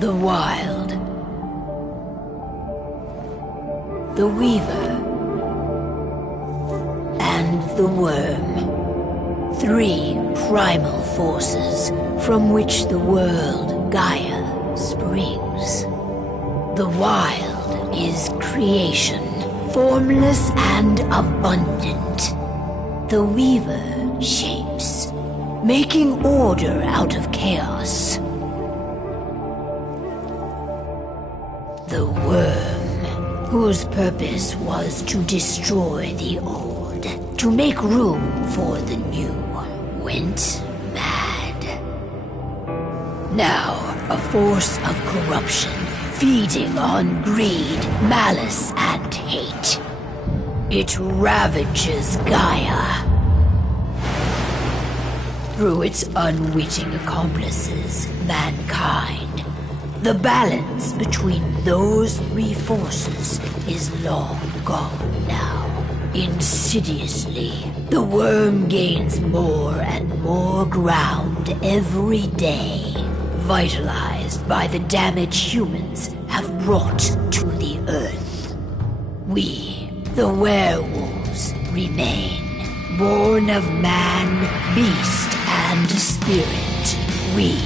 The Wild. The Weaver. And the Worm. Three primal forces from which the world Gaia springs. The Wild is creation, formless and abundant. The Weaver shapes, making order out of chaos. The Worm, whose purpose was to destroy the old, to make room for the new, went mad. Now, a force of corruption, feeding on greed, malice, and hate. It ravages Gaia. Through its unwitting accomplices, mankind, the balance between those three forces is long gone now. Insidiously, the worm gains more and more ground every day, vitalized by the damage humans have brought to the Earth. We, the werewolves, remain, born of man, beast, and spirit. We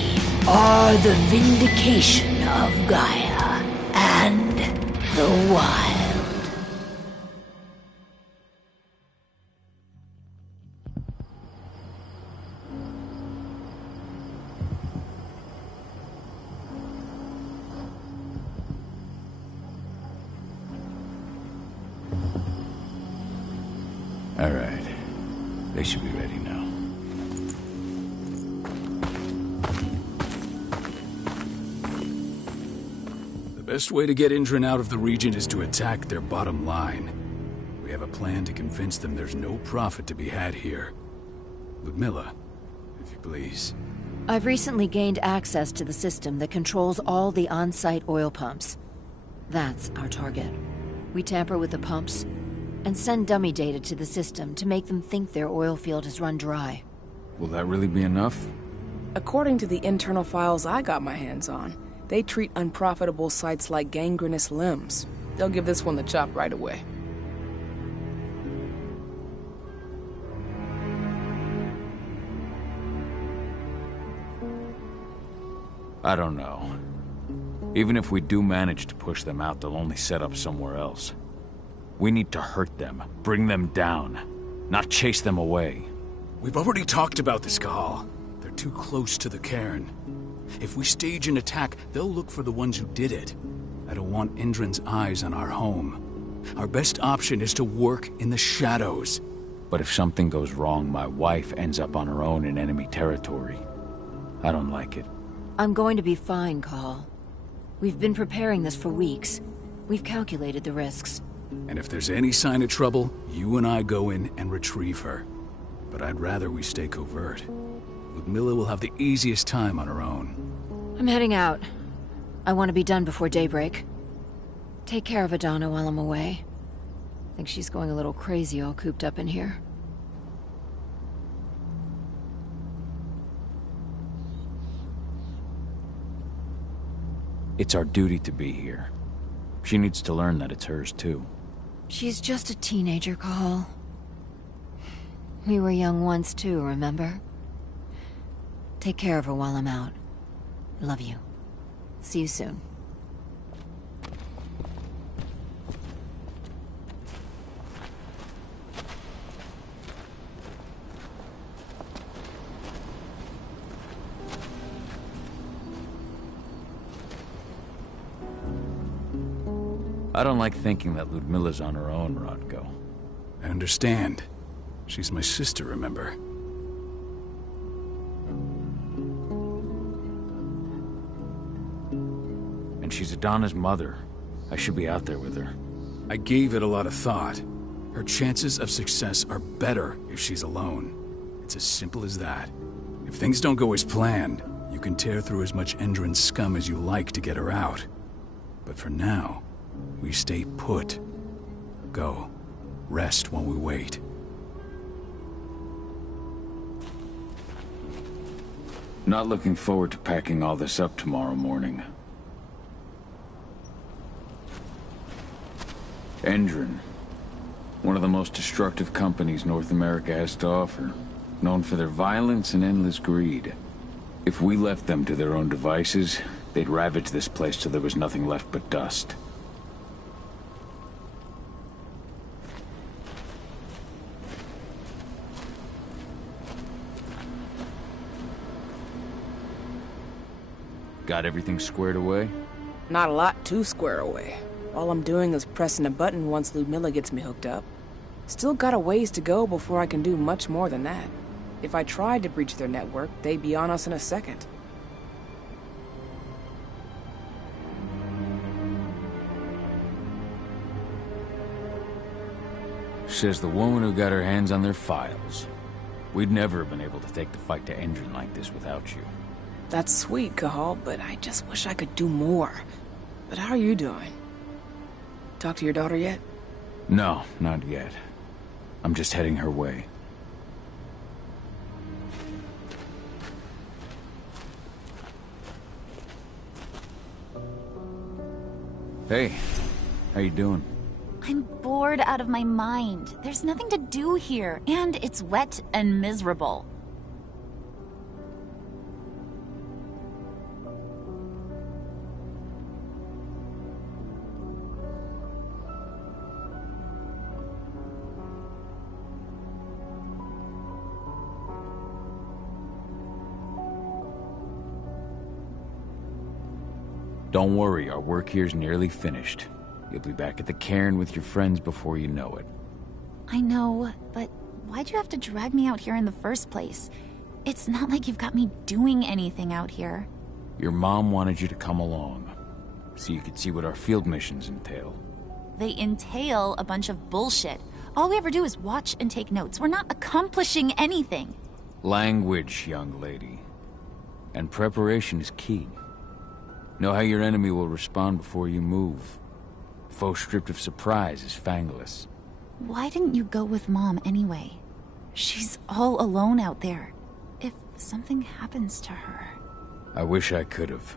are the vindication of Gaia and the Wild. Alright. They should be ready now. The best way to get Indran out of the region is to attack their bottom line. We have a plan to convince them there's no profit to be had here. Ludmilla, if you please. I've recently gained access to the system that controls all the on-site oil pumps. That's our target. We tamper with the pumps and send dummy data to the system to make them think their oil field has run dry. Will that really be enough? According to the internal files I got my hands on, they treat unprofitable sites like gangrenous limbs. They'll give this one the chop right away. I don't know. Even if we do manage to push them out, they'll only set up somewhere else. We need to hurt them, bring them down, not chase them away. We've already talked about this, Cahal. They're too close to the cairn. If we stage an attack, they'll look for the ones who did it. I don't want Indran's eyes on our home. Our best option is to work in the shadows. But if something goes wrong, my wife ends up on her own in enemy territory. I don't like it. I'm going to be fine, Cahal. We've been preparing this for weeks. We've calculated the risks. And if there's any sign of trouble, you and I go in and retrieve her. But I'd rather we stay covert. Ludmilla will have the easiest time on her own. I'm heading out. I want to be done before daybreak. Take care of Adana while I'm away. I think she's going a little crazy all cooped up in here. It's our duty to be here. She needs to learn that it's hers too. She's just a teenager, Cahal. We were young once too, remember? Take care of her while I'm out. Love you. See you soon. I don't like thinking that Ludmilla's on her own, Rodko. I understand. She's my sister, remember? And she's Adana's mother. I should be out there with her. I gave it a lot of thought. Her chances of success are better if she's alone. It's as simple as that. If things don't go as planned, you can tear through as much Endron scum as you like to get her out. But for now, we stay put. Go. Rest while we wait. Not looking forward to packing all this up tomorrow morning. Endron. One of the most destructive companies North America has to offer. Known for their violence and endless greed. If we left them to their own devices, they'd ravage this place till there was nothing left but dust. Got everything squared away? Not a lot to square away. All I'm doing is pressing a button once Ludmilla gets me hooked up. Still got a ways to go before I can do much more than that. If I tried to breach their network, they'd be on us in a second. Says the woman who got her hands on their files. We'd never have been able to take the fight to Endron like this without you. That's sweet, Cahal, but I just wish I could do more. But how are you doing? Talk to your daughter yet? No, not yet. I'm just heading her way. Hey, how you doing? I'm bored out of my mind. There's nothing to do here, and it's wet and miserable. Don't worry, our work here's nearly finished. You'll be back at the cairn with your friends before you know it. I know, but why'd you have to drag me out here in the first place? It's not like you've got me doing anything out here. Your mom wanted you to come along, so you could see what our field missions entail. They entail a bunch of bullshit. All we ever do is watch and take notes. We're not accomplishing anything. Language, young lady. And preparation is key. Know how your enemy will respond before you move. Foe stripped of surprise is fangless. Why didn't you go with Mom anyway? She's all alone out there. If something happens to her... I wish I could have.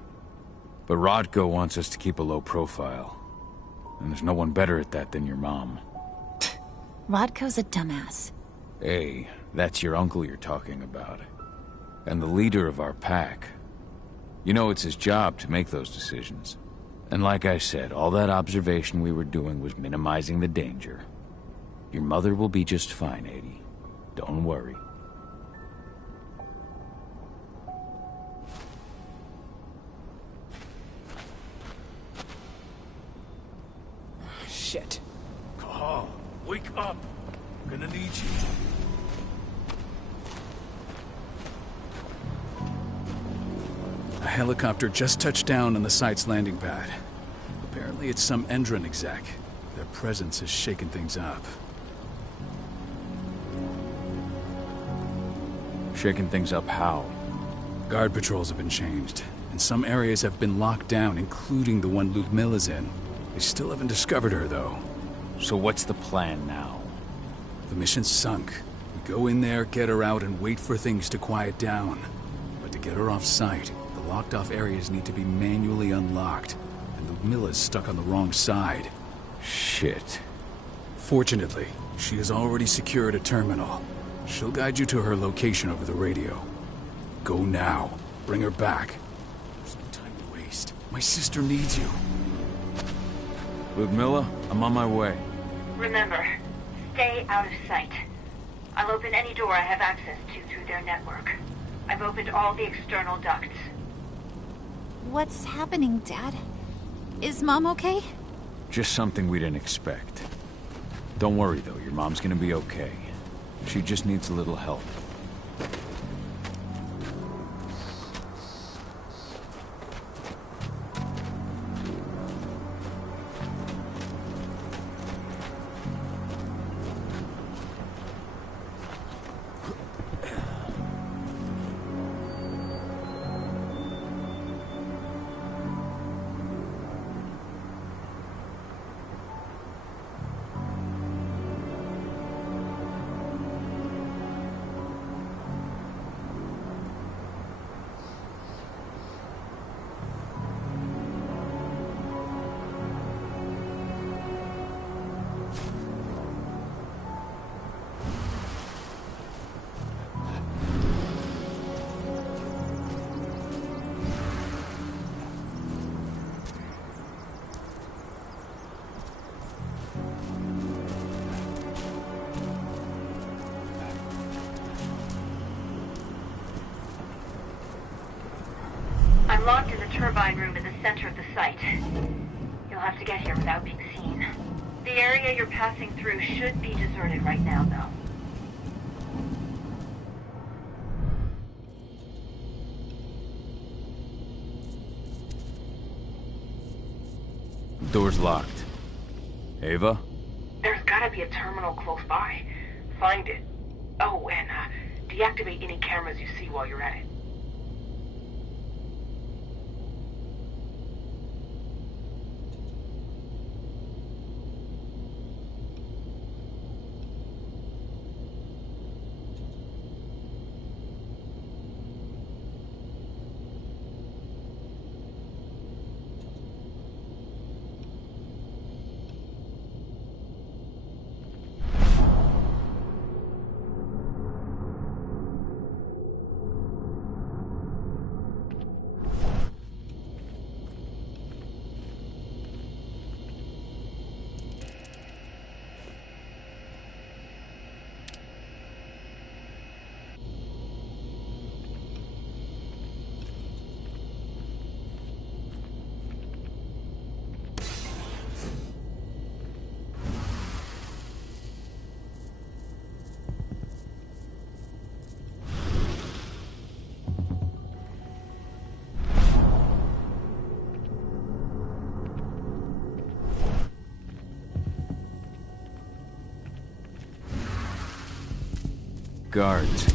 But Rodko wants us to keep a low profile. And there's no one better at that than your mom. Rodko's a dumbass. Hey, that's your uncle you're talking about. And the leader of our pack. You know it's his job to make those decisions. And like I said, all that observation we were doing was minimizing the danger. Your mother will be just fine, Adie. Don't worry. Shit. Cahal, wake up. I'm gonna need you. A helicopter just touched down on the site's landing pad. Apparently it's some Endron exec. Their presence has shaken things up. Shaking things up how? Guard patrols have been changed, and some areas have been locked down, including the one Ludmilla's in. They still haven't discovered her, though. So what's the plan now? The mission's sunk. We go in there, get her out, and wait for things to quiet down. But to get her off-site, the locked-off areas need to be manually unlocked, and Ludmilla's stuck on the wrong side. Shit. Fortunately, she has already secured a terminal. She'll guide you to her location over the radio. Go now. Bring her back. There's no time to waste. My sister needs you. Ludmilla, I'm on my way. Remember, stay out of sight. I'll open any door I have access to through their network. I've opened all the external ducts. What's happening, Dad? Is Mom okay? Just something we didn't expect. Don't worry, though. Your mom's gonna be okay. She just needs a little help. I'm locked in the turbine room in the center of the site. You'll have to get here without being seen. The area you're passing through should be deserted right now, though. Door's locked. Ava? There's gotta be a terminal close by. Find it. Oh, and deactivate any cameras you see while you're at it. Guards.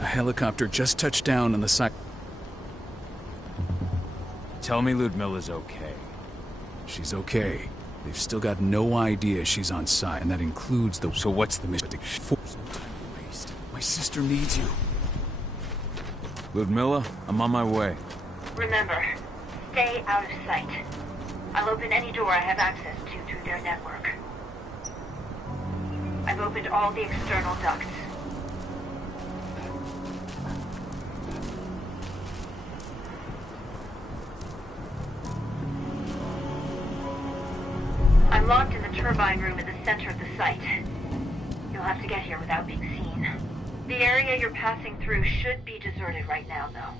A helicopter just touched down on the site. Tell me Ludmilla's okay. She's okay. They've still got no idea she's on site, and that includes the... So what's the mission? There's no time to waste. My sister needs you. Ludmilla, I'm on my way. Remember, stay out of sight. I'll open any door I have access to through their network. I've opened all the external ducts. I'm locked in the turbine room in the center of the site. You'll have to get here without being seen. The area you're passing through should be deserted right now, though.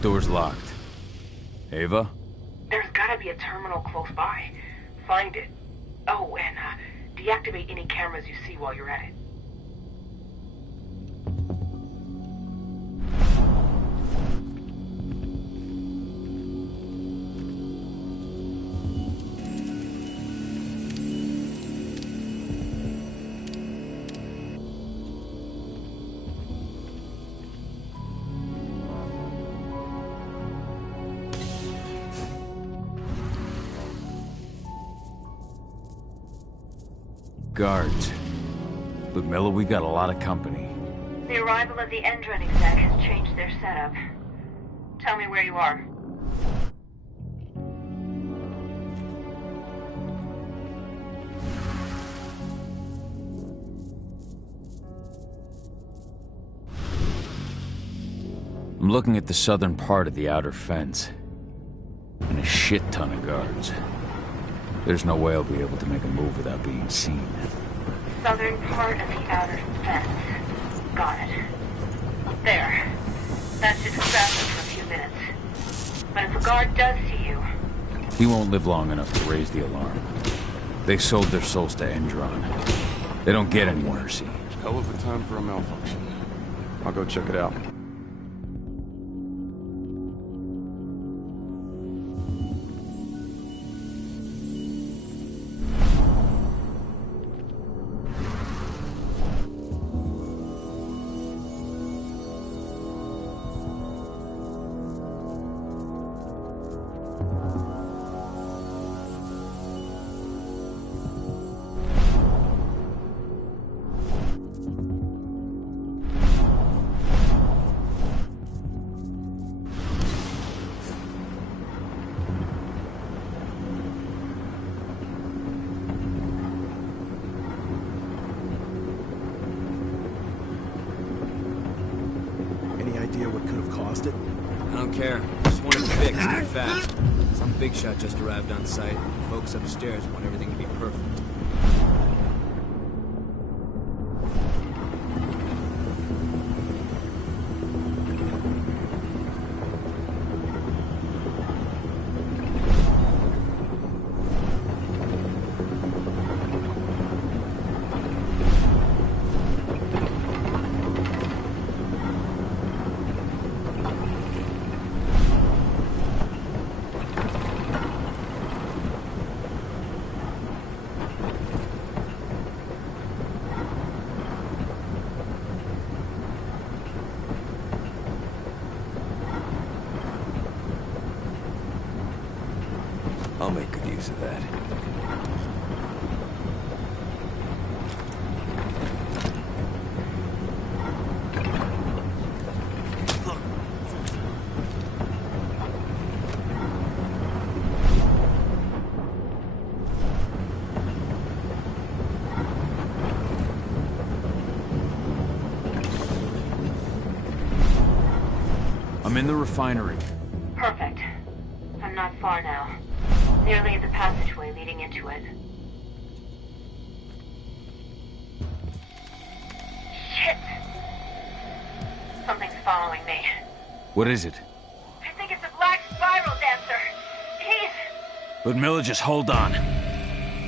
Door's locked. Ava? There's gotta be a terminal close by. Find it. Oh, and deactivate any cameras you see while you're at it. Guards. Ludmilla, we got a lot of company. The arrival of the Endron exec has changed their setup. Tell me where you are. I'm looking at the southern part of the outer fence. And a shit ton of guards. There's no way I'll be able to make a move without being seen. Southern part of the outer fence. Got it. There. That should distract them for a few minutes. But if a guard does see you... He won't live long enough to raise the alarm. They sold their souls to Endron. They don't get any mercy. Hell of a time for a malfunction. I'll go check it out. I don't care. Just want it fixed and fast. Some big shot just arrived on site. Folks upstairs want everything to be perfect. I'll make good use of that. I'm in the refinery. Perfect. I'm not far now. Nearly at the passageway leading into it. Shit! Something's following me. What is it? I think it's a black spiral dancer. He's... Ludmilla, just hold on.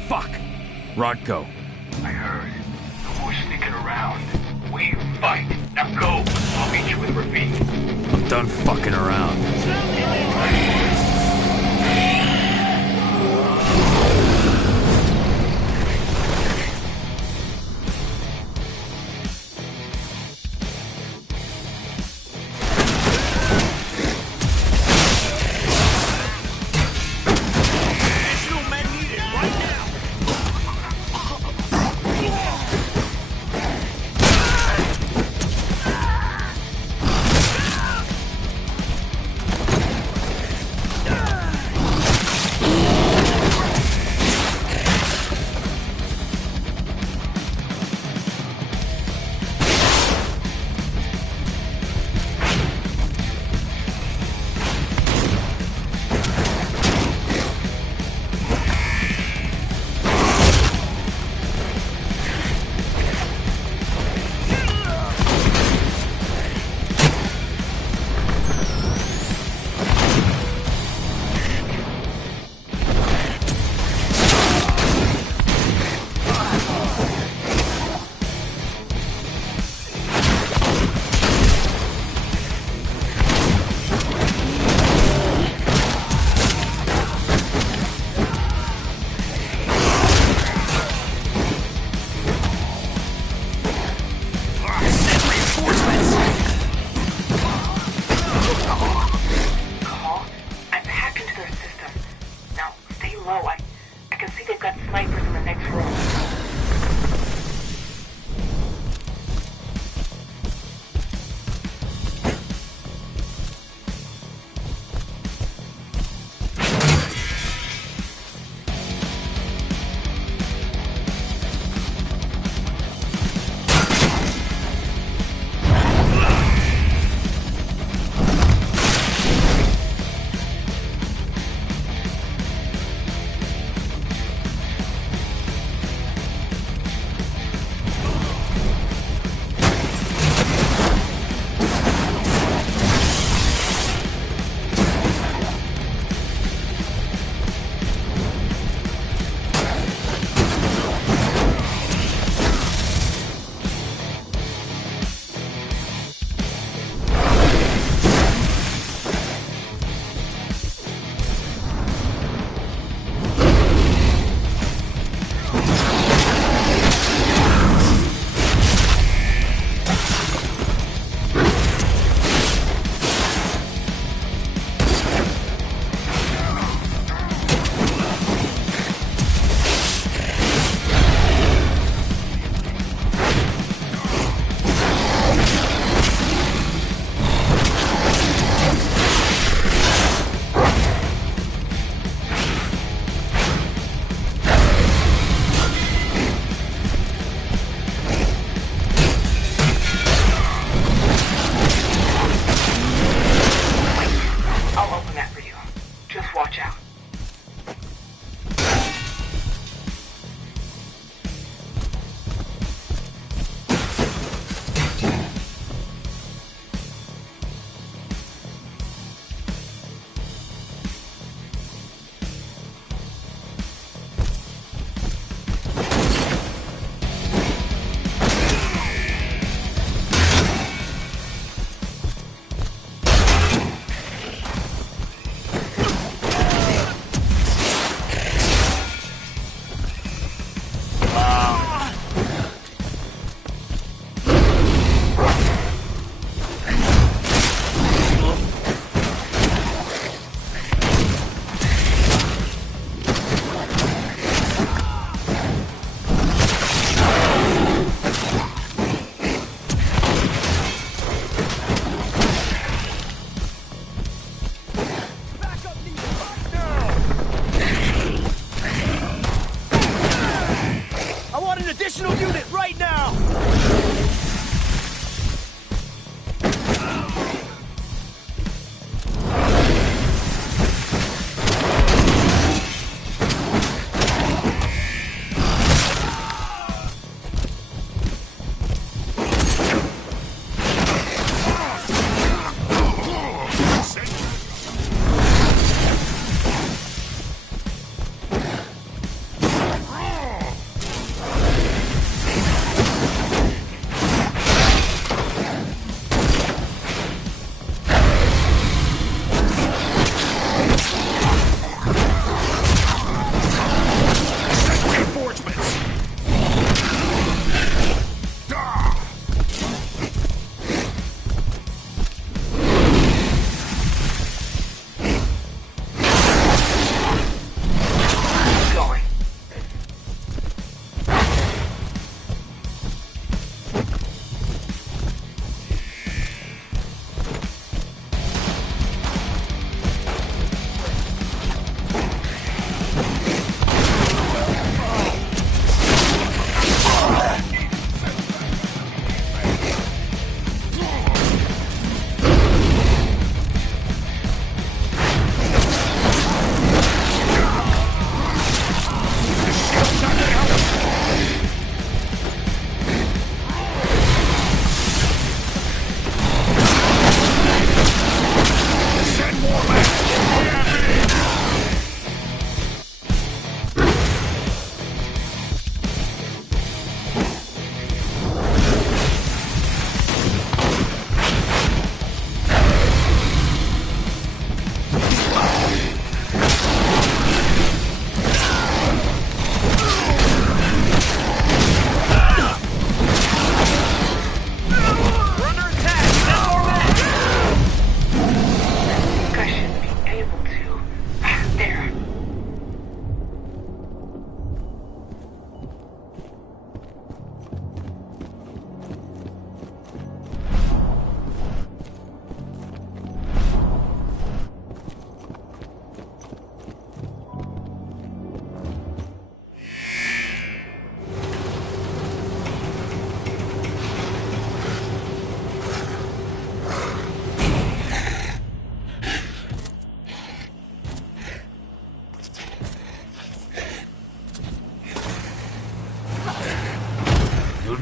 Fuck! Rodko. I heard. The voice sneaking We fight. Now go. I'll meet you with Rafik. I'm done fucking around.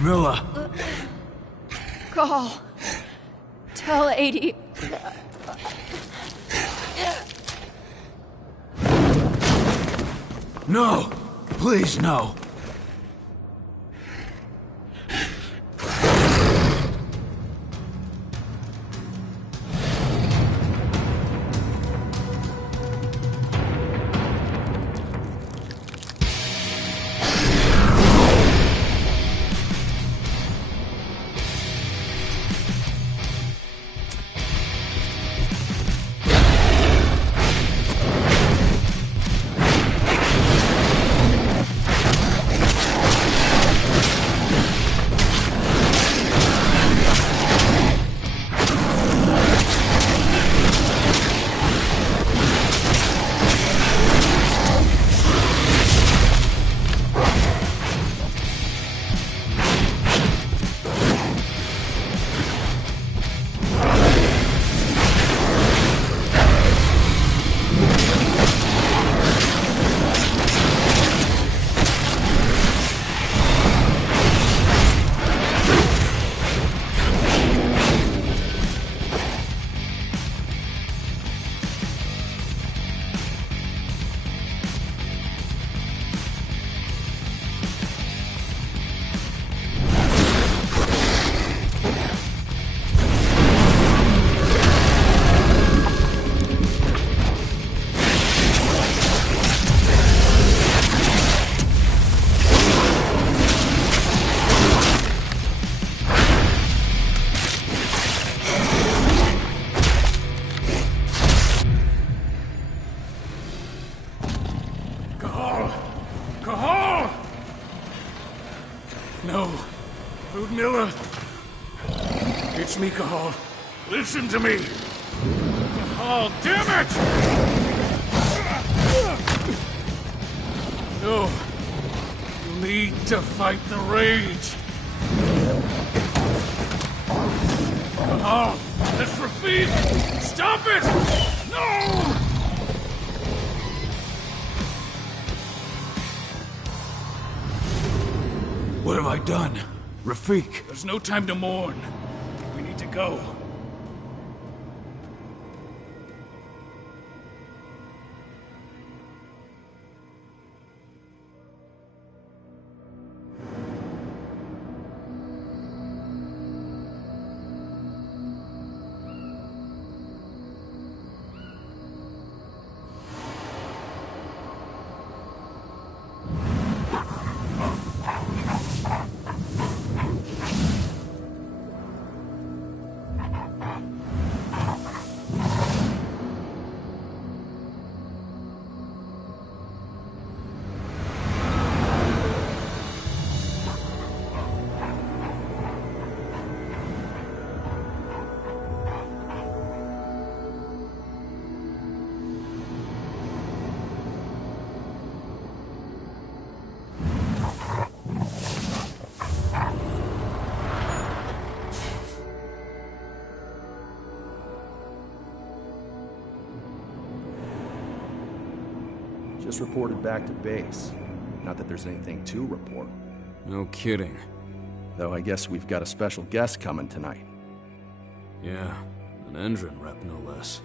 Milla! Call. Tell 80. No! Please, no! No. Ludmilla. It's me, Cahal. Listen to me. Cahal, damn it! No. You need to fight the rage. Cahal, that's Rafik! Stop it! No! What have I done? Rafik! There's no time to mourn. We need to go. Just reported back to base. Not that there's anything to report. No kidding. Though I guess we've got a special guest coming tonight. Yeah, an Endron rep no less.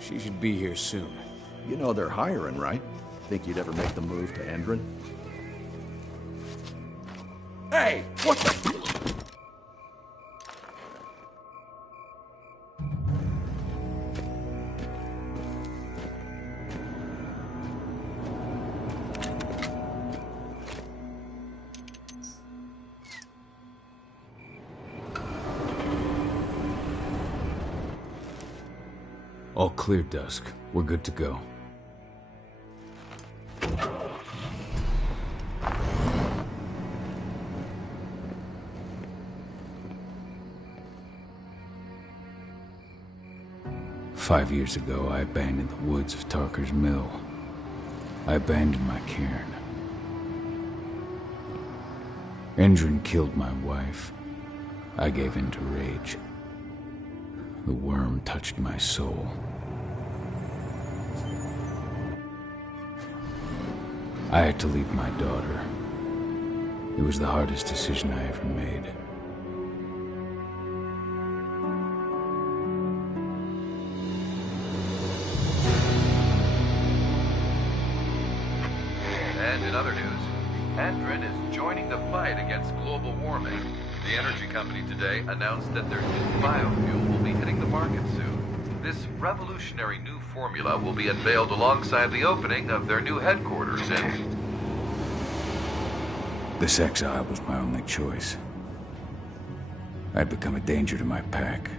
She should be here soon. You know they're hiring, right? Think you'd ever make the move to Endron? Hey! What the... All clear, Dusk. We're good to go. "5 years ago, I abandoned the woods of Tarker's Mill. I abandoned my cairn. Endron killed my wife. I gave in to rage. The worm touched my soul. I had to leave my daughter. It was the hardest decision I ever made. And in other news, Andrin is joining the fight against global warming. The energy company today announced that their new biofuel will be hitting the market soon. This revolutionary new formula will be unveiled alongside the opening of their new headquarters in... This exile was my only choice. I'd become a danger to my pack.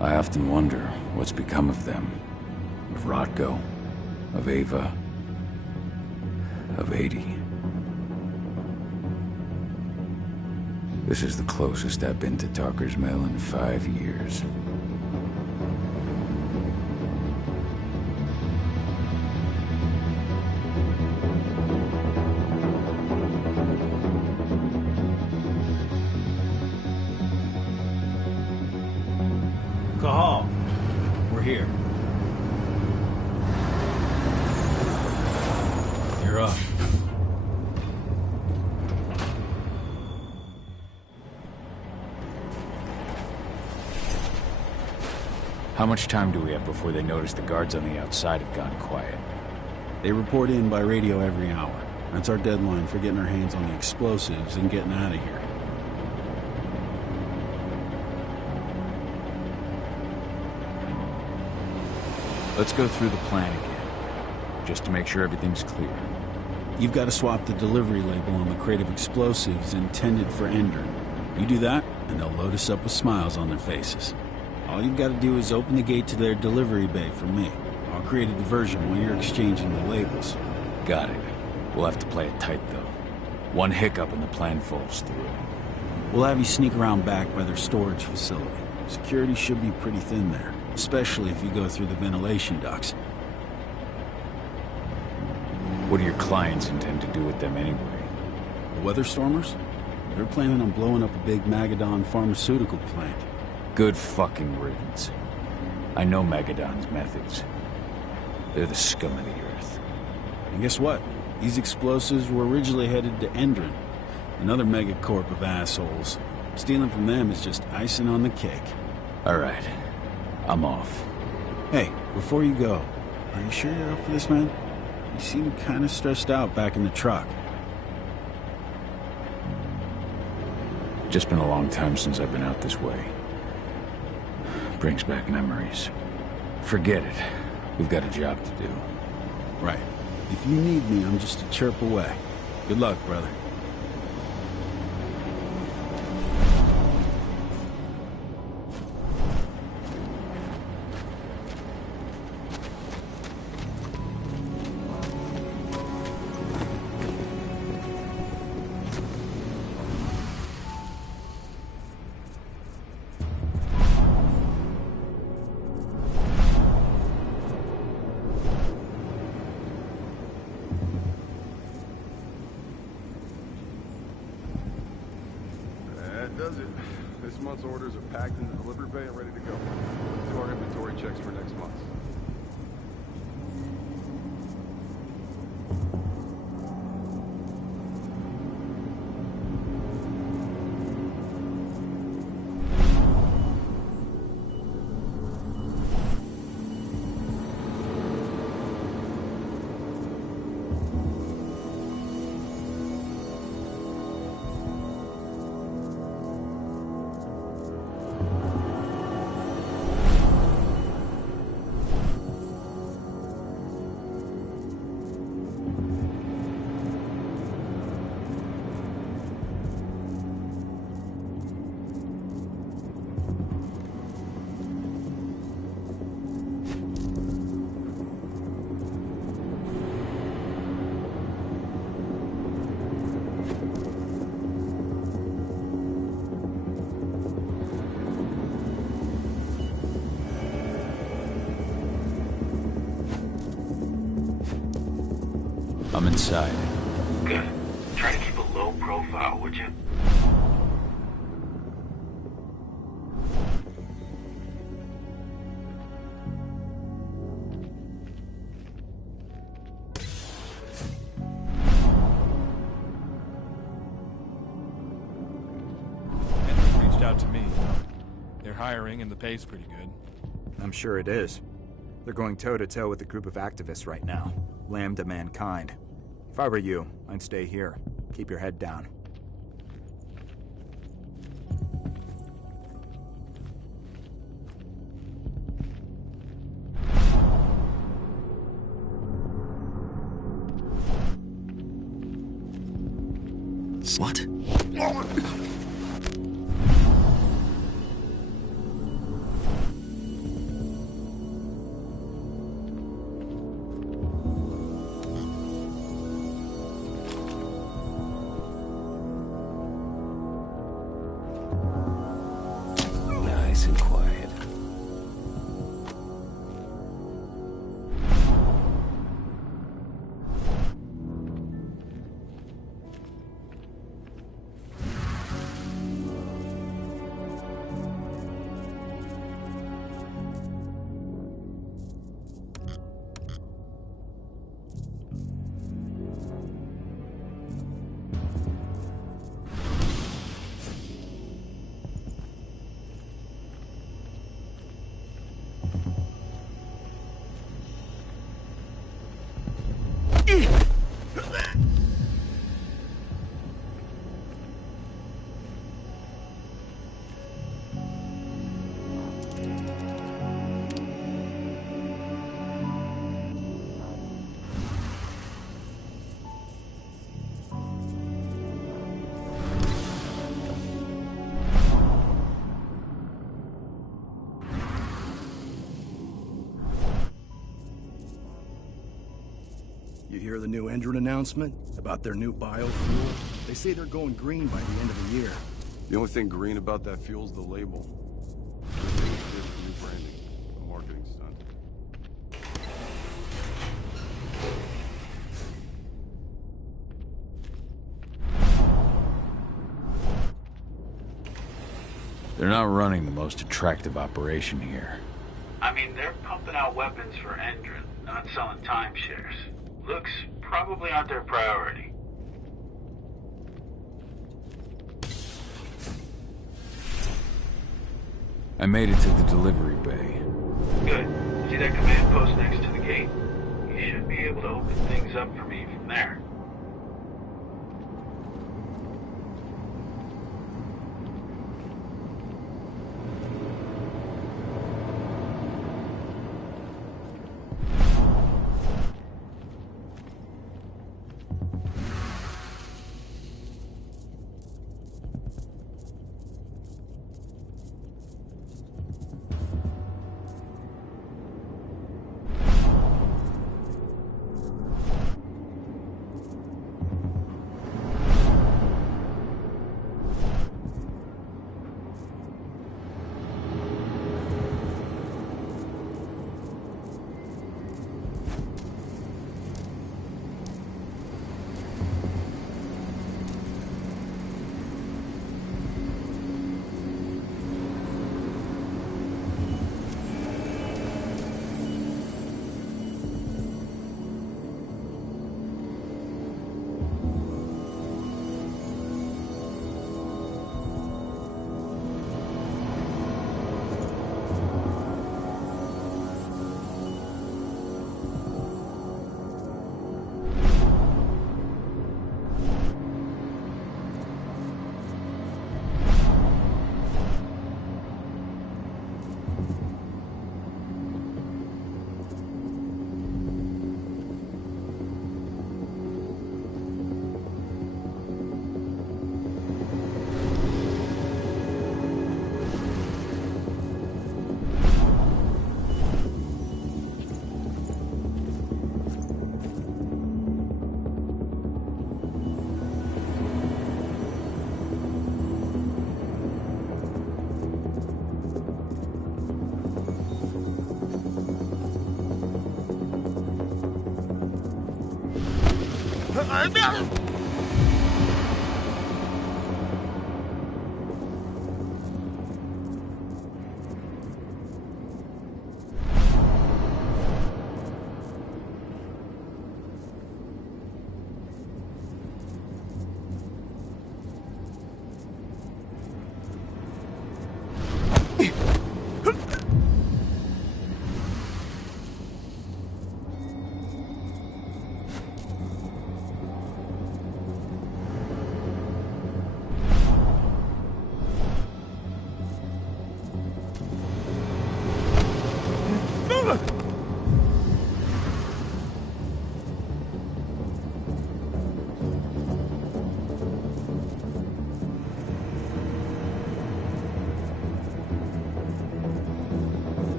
I often wonder what's become of them. Of Rotko, of Ava, of 80. This is the closest I've been to Talker's Mill in 5 years. Cahal, we're here. You're up. How much time do we have before they notice the guards on the outside have gone quiet? They report in by radio every hour. That's our deadline for getting our hands on the explosives and getting out of here. Let's go through the plan again, just to make sure everything's clear. You've got to swap the delivery label on the crate of explosives intended for Endrin. You do that, and they'll load us up with smiles on their faces. All you've got to do is open the gate to their delivery bay for me. I'll create a diversion while you're exchanging the labels. Got it. We'll have to play it tight, though. One hiccup and the plan falls through. We'll have you sneak around back by their storage facility. Security should be pretty thin there, especially if you go through the ventilation ducts. What do your clients intend to do with them anyway? The Weatherstormers? They're planning on blowing up a big Magadon pharmaceutical plant. Good fucking riddance. I know Magadon's methods. They're the scum of the earth. And guess what? These explosives were originally headed to Endrin, another megacorp of assholes. Stealing from them is just icing on the cake. All right. I'm off. Hey, before you go, are you sure you're up for this, man? You seem kind of stressed out back in the truck. Just been a long time since I've been out this way. Brings back memories. Forget it. We've got a job to do. Right. If you need me, I'm just a chirp away. Good luck, brother. Does it. This month's orders are packed in the delivery bay and ready to go. Let's do our inventory checks for next month. I'm inside. Good. Try to keep a low profile, would you? They're hiring and the pay's pretty good. I'm sure it is. They're going toe-to-toe with a group of activists right now. Lambda Mankind. If I were you, I'd stay here. Keep your head down. What? Nice and quiet. You hear the new Endron announcement about their new biofuel? They say they're going green by the end of the year. The only thing green about that fuel's the label. New branding, a marketing stunt. They're not running the most attractive operation here. I mean, they're pumping out weapons for Endron, not selling timeshares. Looks probably aren't their priority. I made it to the delivery bay. Good. See that command post next to the gate? You should be able to open things up for me from there.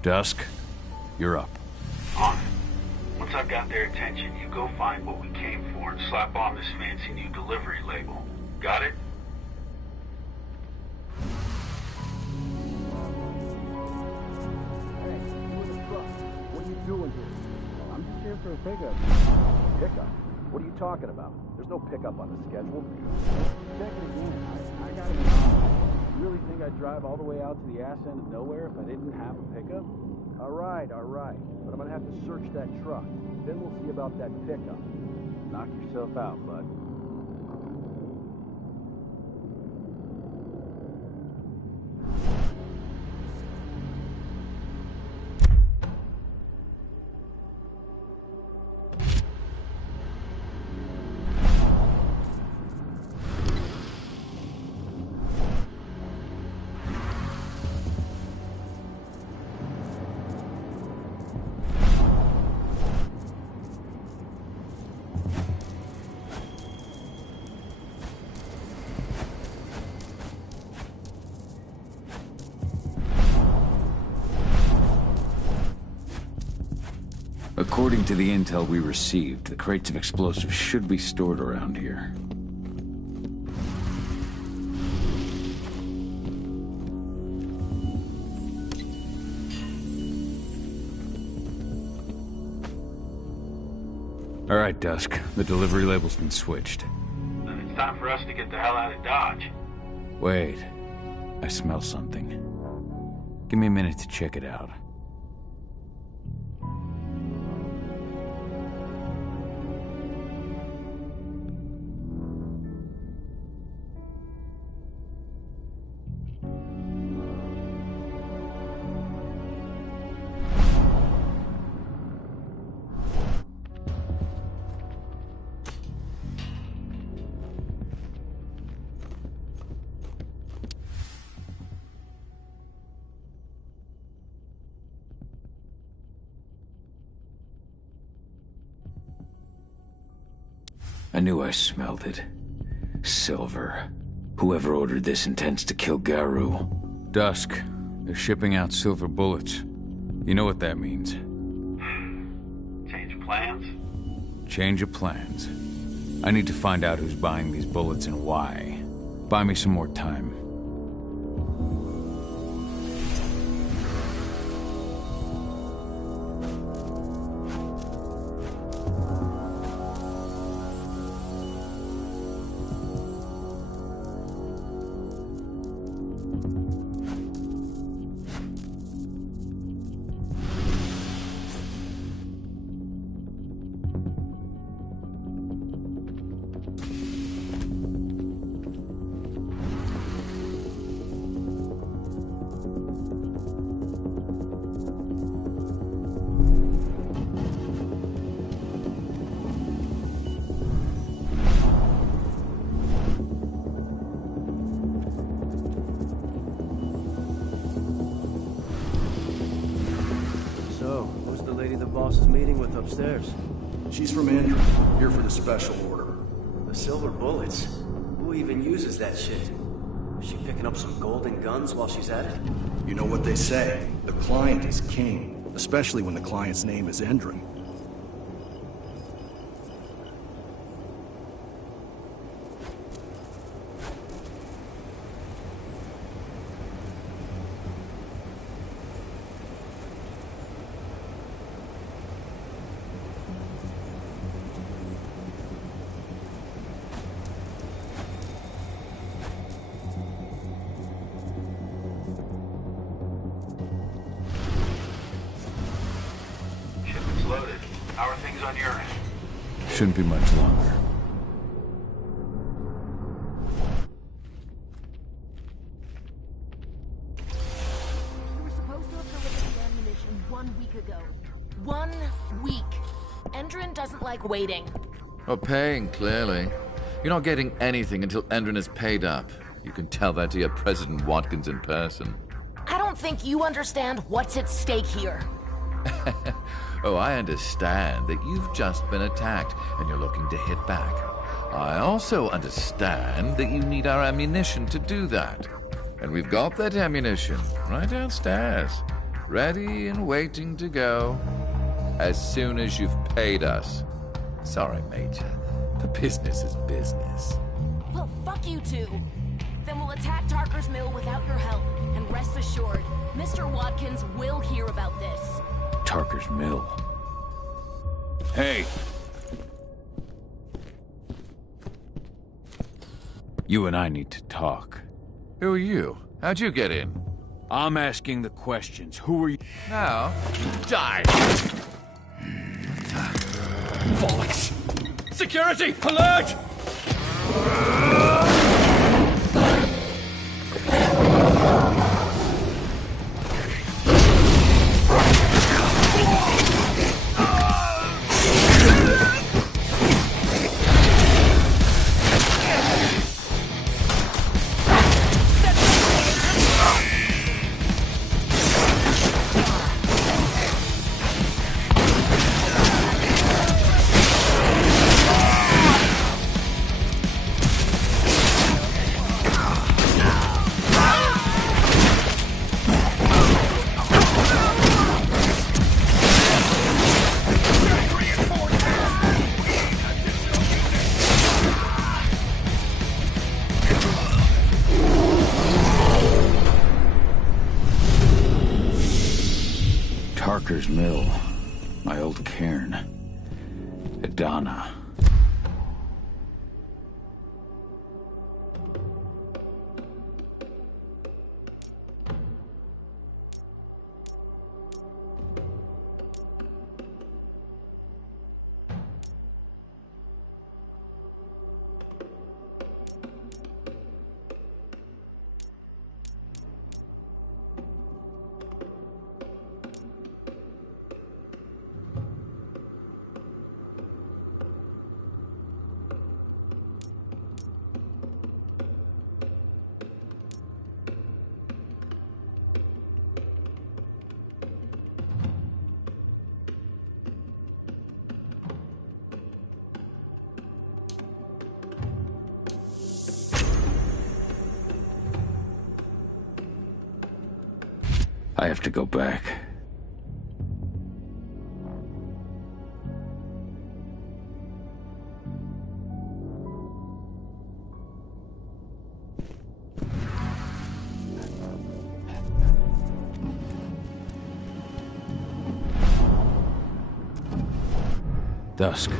Dusk, you're up. On it. Once I've got their attention, you go find what we came for and slap on this fancy new delivery label. Got it? What are you doing here? I'm just here for a pickup. Pickup? What are you talking about? There's no pickup on the schedule. Check it again. I got it. You really think I'd drive all the way out to the ass end of nowhere if I didn't have a pickup? All right. But I'm gonna have to search that truck. Then we'll see about that pickup. Knock yourself out, bud. According to the intel we received, the crates of explosives should be stored around here. All right, Dusk. The delivery label's been switched. Then it's time for us to get the hell out of Dodge. Wait. I smell something. Give me a minute to check it out. I knew I smelled it. Silver. Whoever ordered this intends to kill Garu. Dusk. They're shipping out silver bullets. You know what that means. Change of plans? Change of plans. I need to find out who's buying these bullets and why. Buy me some more time. Boss is meeting with upstairs. She's from Andrew, here for the special order. The silver bullets? Who even uses that shit? Is she picking up some golden guns while she's at it? You know what they say, the client is king, especially when the client's name is Endron. Loaded. How are things on your end? Shouldn't be much longer. You were supposed to have delivered the ammunition 1 week ago. 1 week. Endron doesn't like waiting. Well, paying, clearly. You're not getting anything until Endron is paid up. You can tell that to your President Watkins in person. I don't think you understand what's at stake here. Oh, I understand that you've just been attacked and you're looking to hit back. I also understand that you need our ammunition to do that. And we've got that ammunition right downstairs. ready and waiting to go as soon as you've paid us. Sorry, Major, but business is business. Well, fuck you two. Then we'll attack Tarker's Mill without your help. And rest assured, Mr. Watkins will hear about this. Tarker's Mill. Hey! You and I need to talk. Who are you? How'd you get in? I'm asking the questions. Who are you? Now, die! Bollocks! Security! Alert! Tarker's Mill. My old cairn. Adana. I have to go back. Dusk.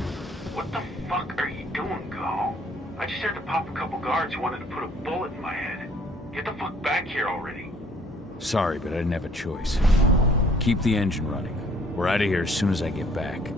What the fuck are you doing, Go? I just had to pop a couple guards who wanted to put a bullet in my head. Get the fuck back here already. Sorry, but I didn't have a choice. Keep the engine running. We're out of here as soon as I get back.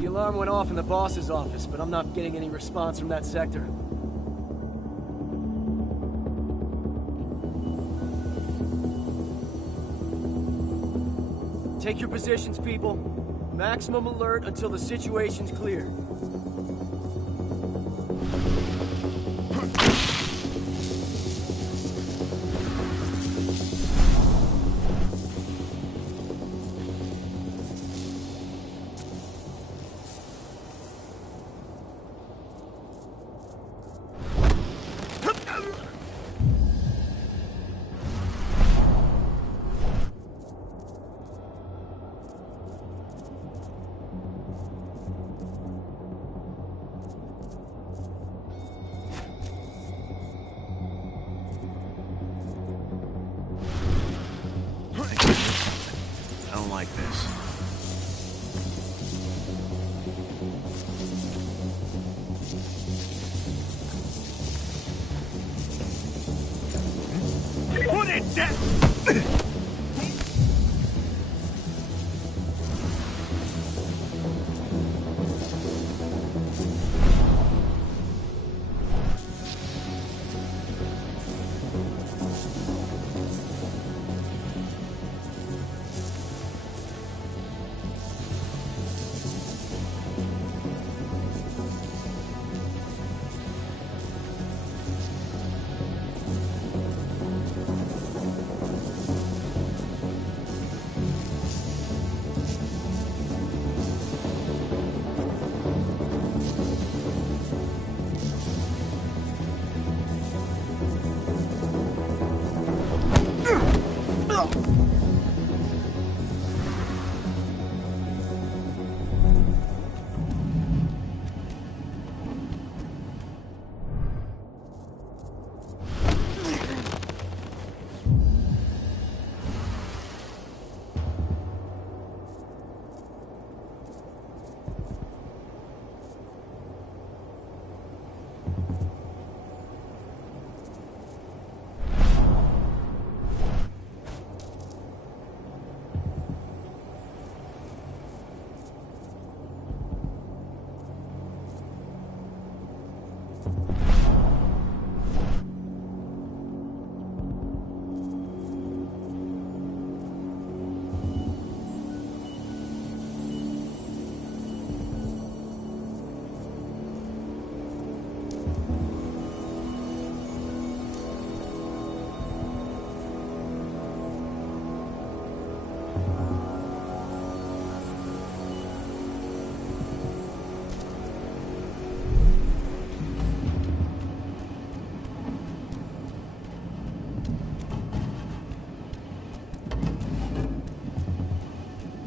The alarm went off in the boss's office, but I'm not getting any response from that sector. Take your positions, people. Maximum alert until the situation's clear. like this. Put it down!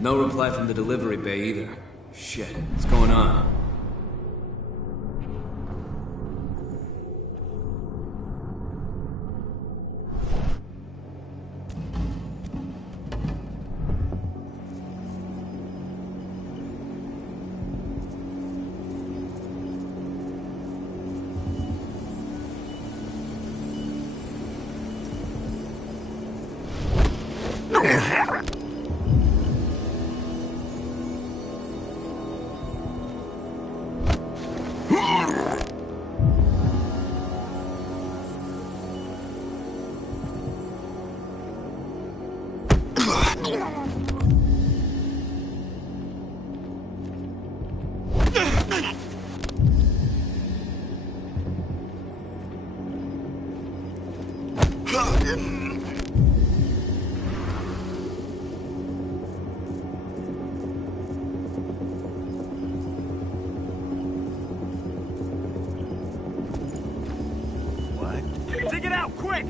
No reply from the delivery bay either. Shit, what's going on? Dig it out, quick!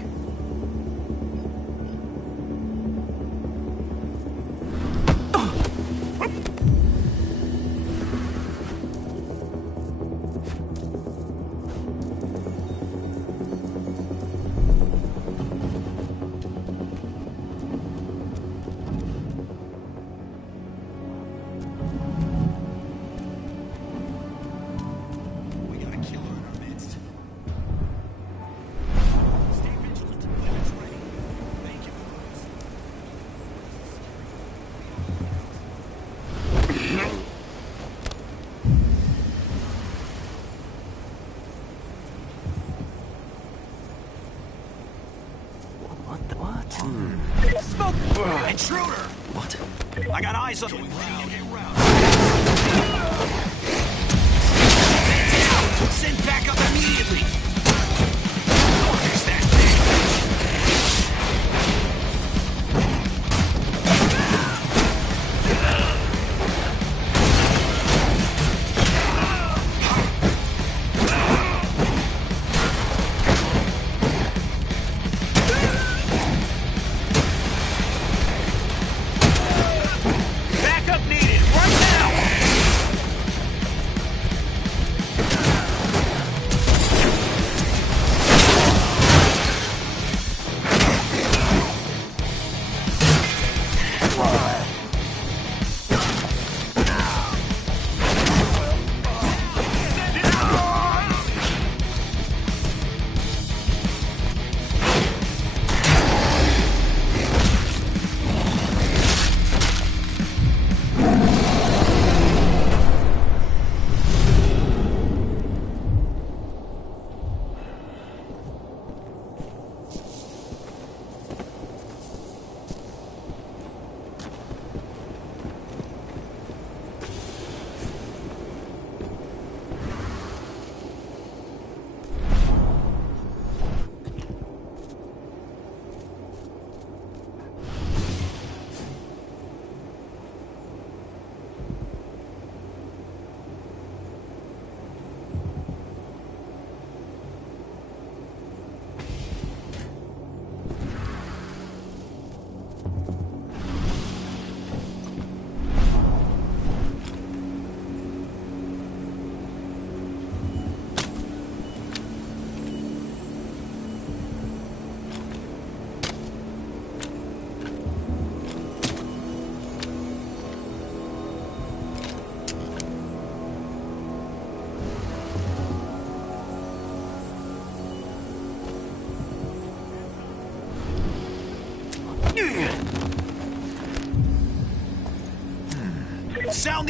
Smoke! Intruder! What? I got eyes on you. Send back up immediately! There's that Backup needed!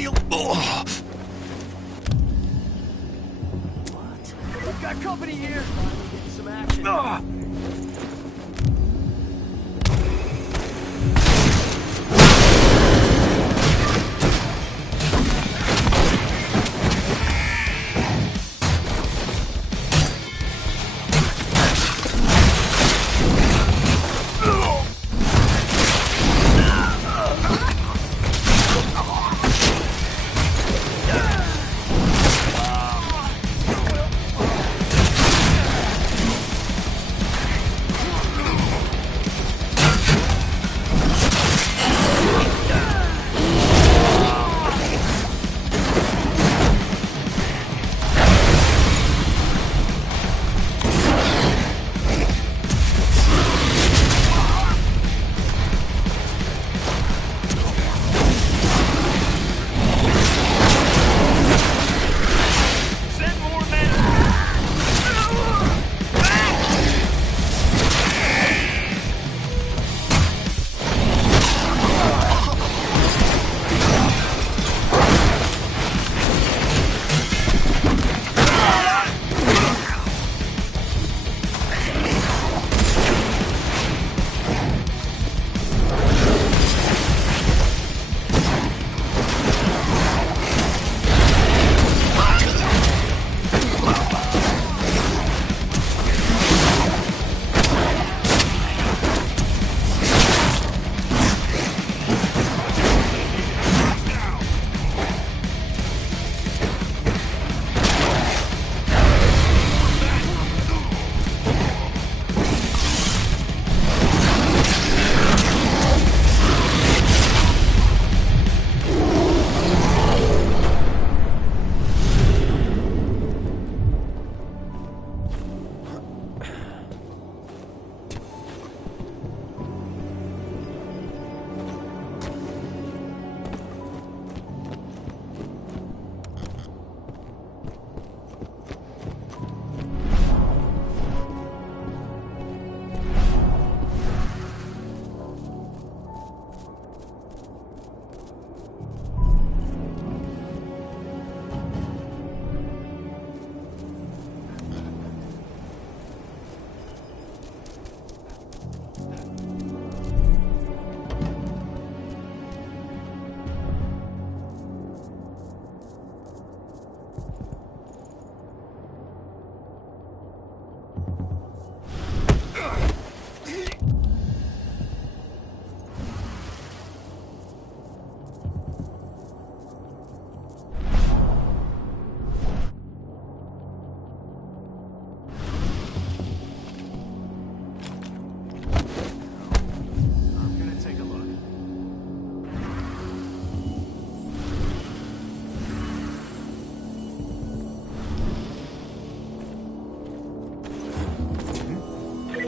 the... Oh. We've got company here. Getting some action.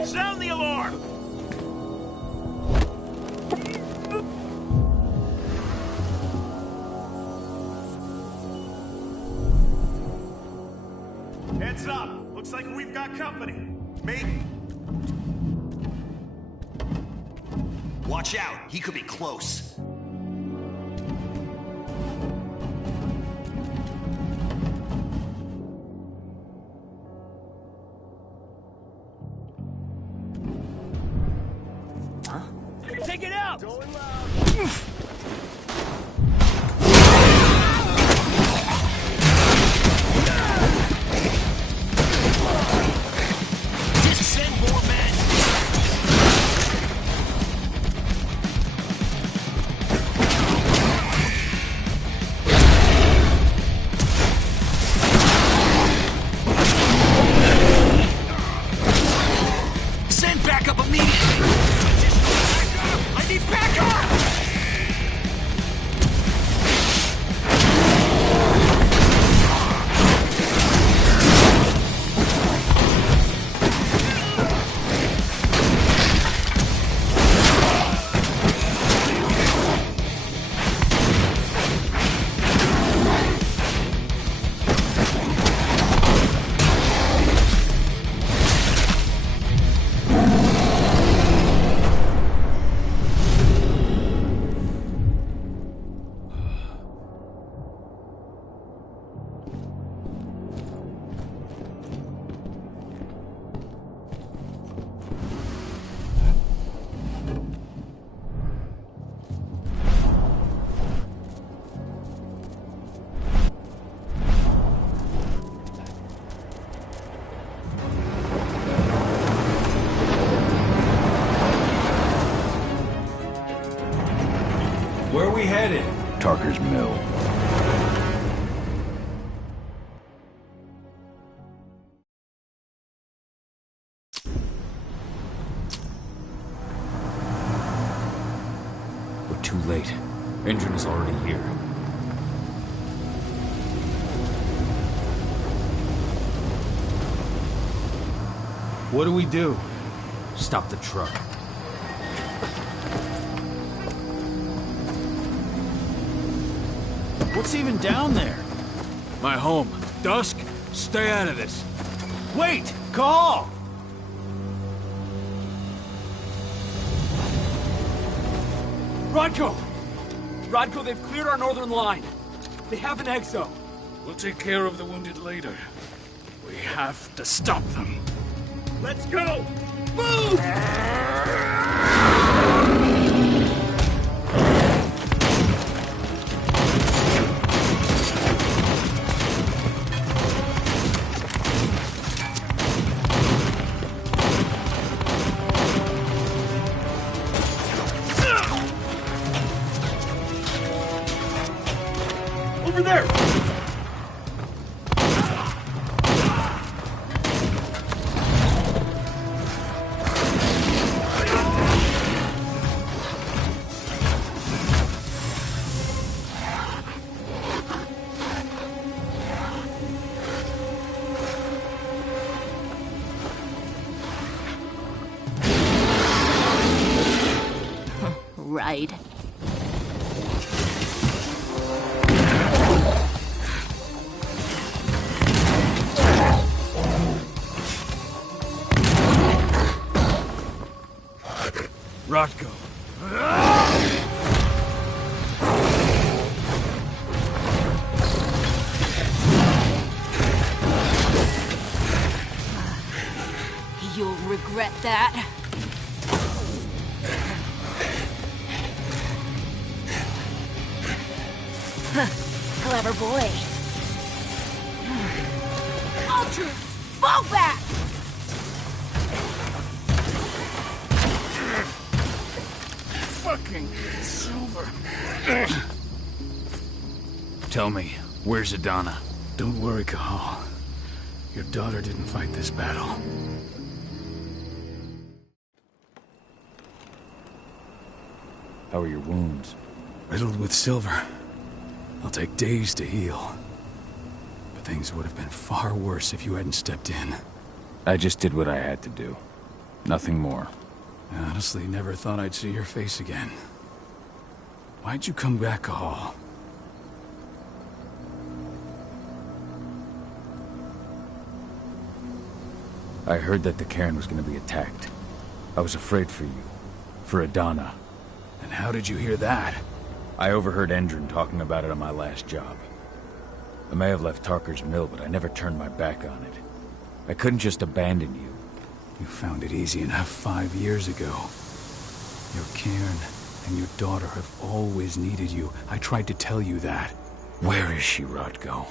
Sound the alarm! Heads up! Looks like we've got company. Maybe. Watch out, he could be close. Take it out! Going loud. Send more men! Send backup immediately! I need backup! we headed? Tarker's Mill. We're too late. Engine is already here. What do we do? Stop the truck. What's even down there? My home. Dusk, stay out of this. Wait! Call! Rodko! Rodko, they've cleared our northern line. They have an exo. We'll take care of the wounded later. We have to stop them. Let's go! Move! Over there! Right. Rodko. You'll regret that. Clever boy. Ultra, fall back! Fucking Silver. Tell me, where's Adana? Don't worry, Cahal. Your daughter didn't fight this battle. How are your wounds? Riddled with silver. They'll take days to heal. But things would have been far worse if you hadn't stepped in. I just did what I had to do. Nothing more. I honestly never thought I'd see your face again. Why'd you come back, Cahal? I heard that the cairn was going to be attacked. I was afraid for you. For Adana. And how did you hear that? I overheard Endron talking about it on my last job. I may have left Tarker's Mill, but I never turned my back on it. I couldn't just abandon you. You found it easy enough 5 years ago. Your cairn and your daughter have always needed you. I tried to tell you that. Where is she, Rodko?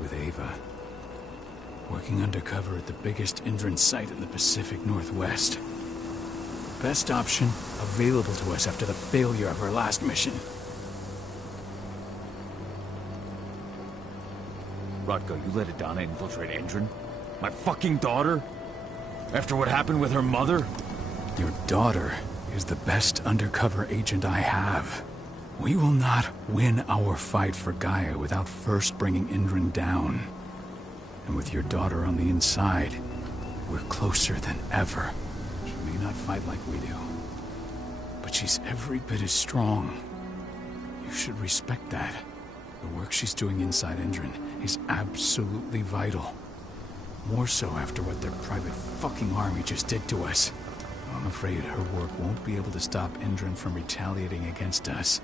With Ava. Working undercover at the biggest Endron site in the Pacific Northwest. Best option available to us after the failure of our last mission. Rodko, you let Adana infiltrate Endron? My fucking daughter? After what happened with her mother? Your daughter is the best undercover agent I have. We will not win our fight for Gaia without first bringing Endron down. And with your daughter on the inside, we're closer than ever. She may not fight like we do, but she's every bit as strong. You should respect that. The work she's doing inside Endron is absolutely vital. More so after what their private fucking army just did to us. I'm afraid her work won't be able to stop Endron from retaliating against us.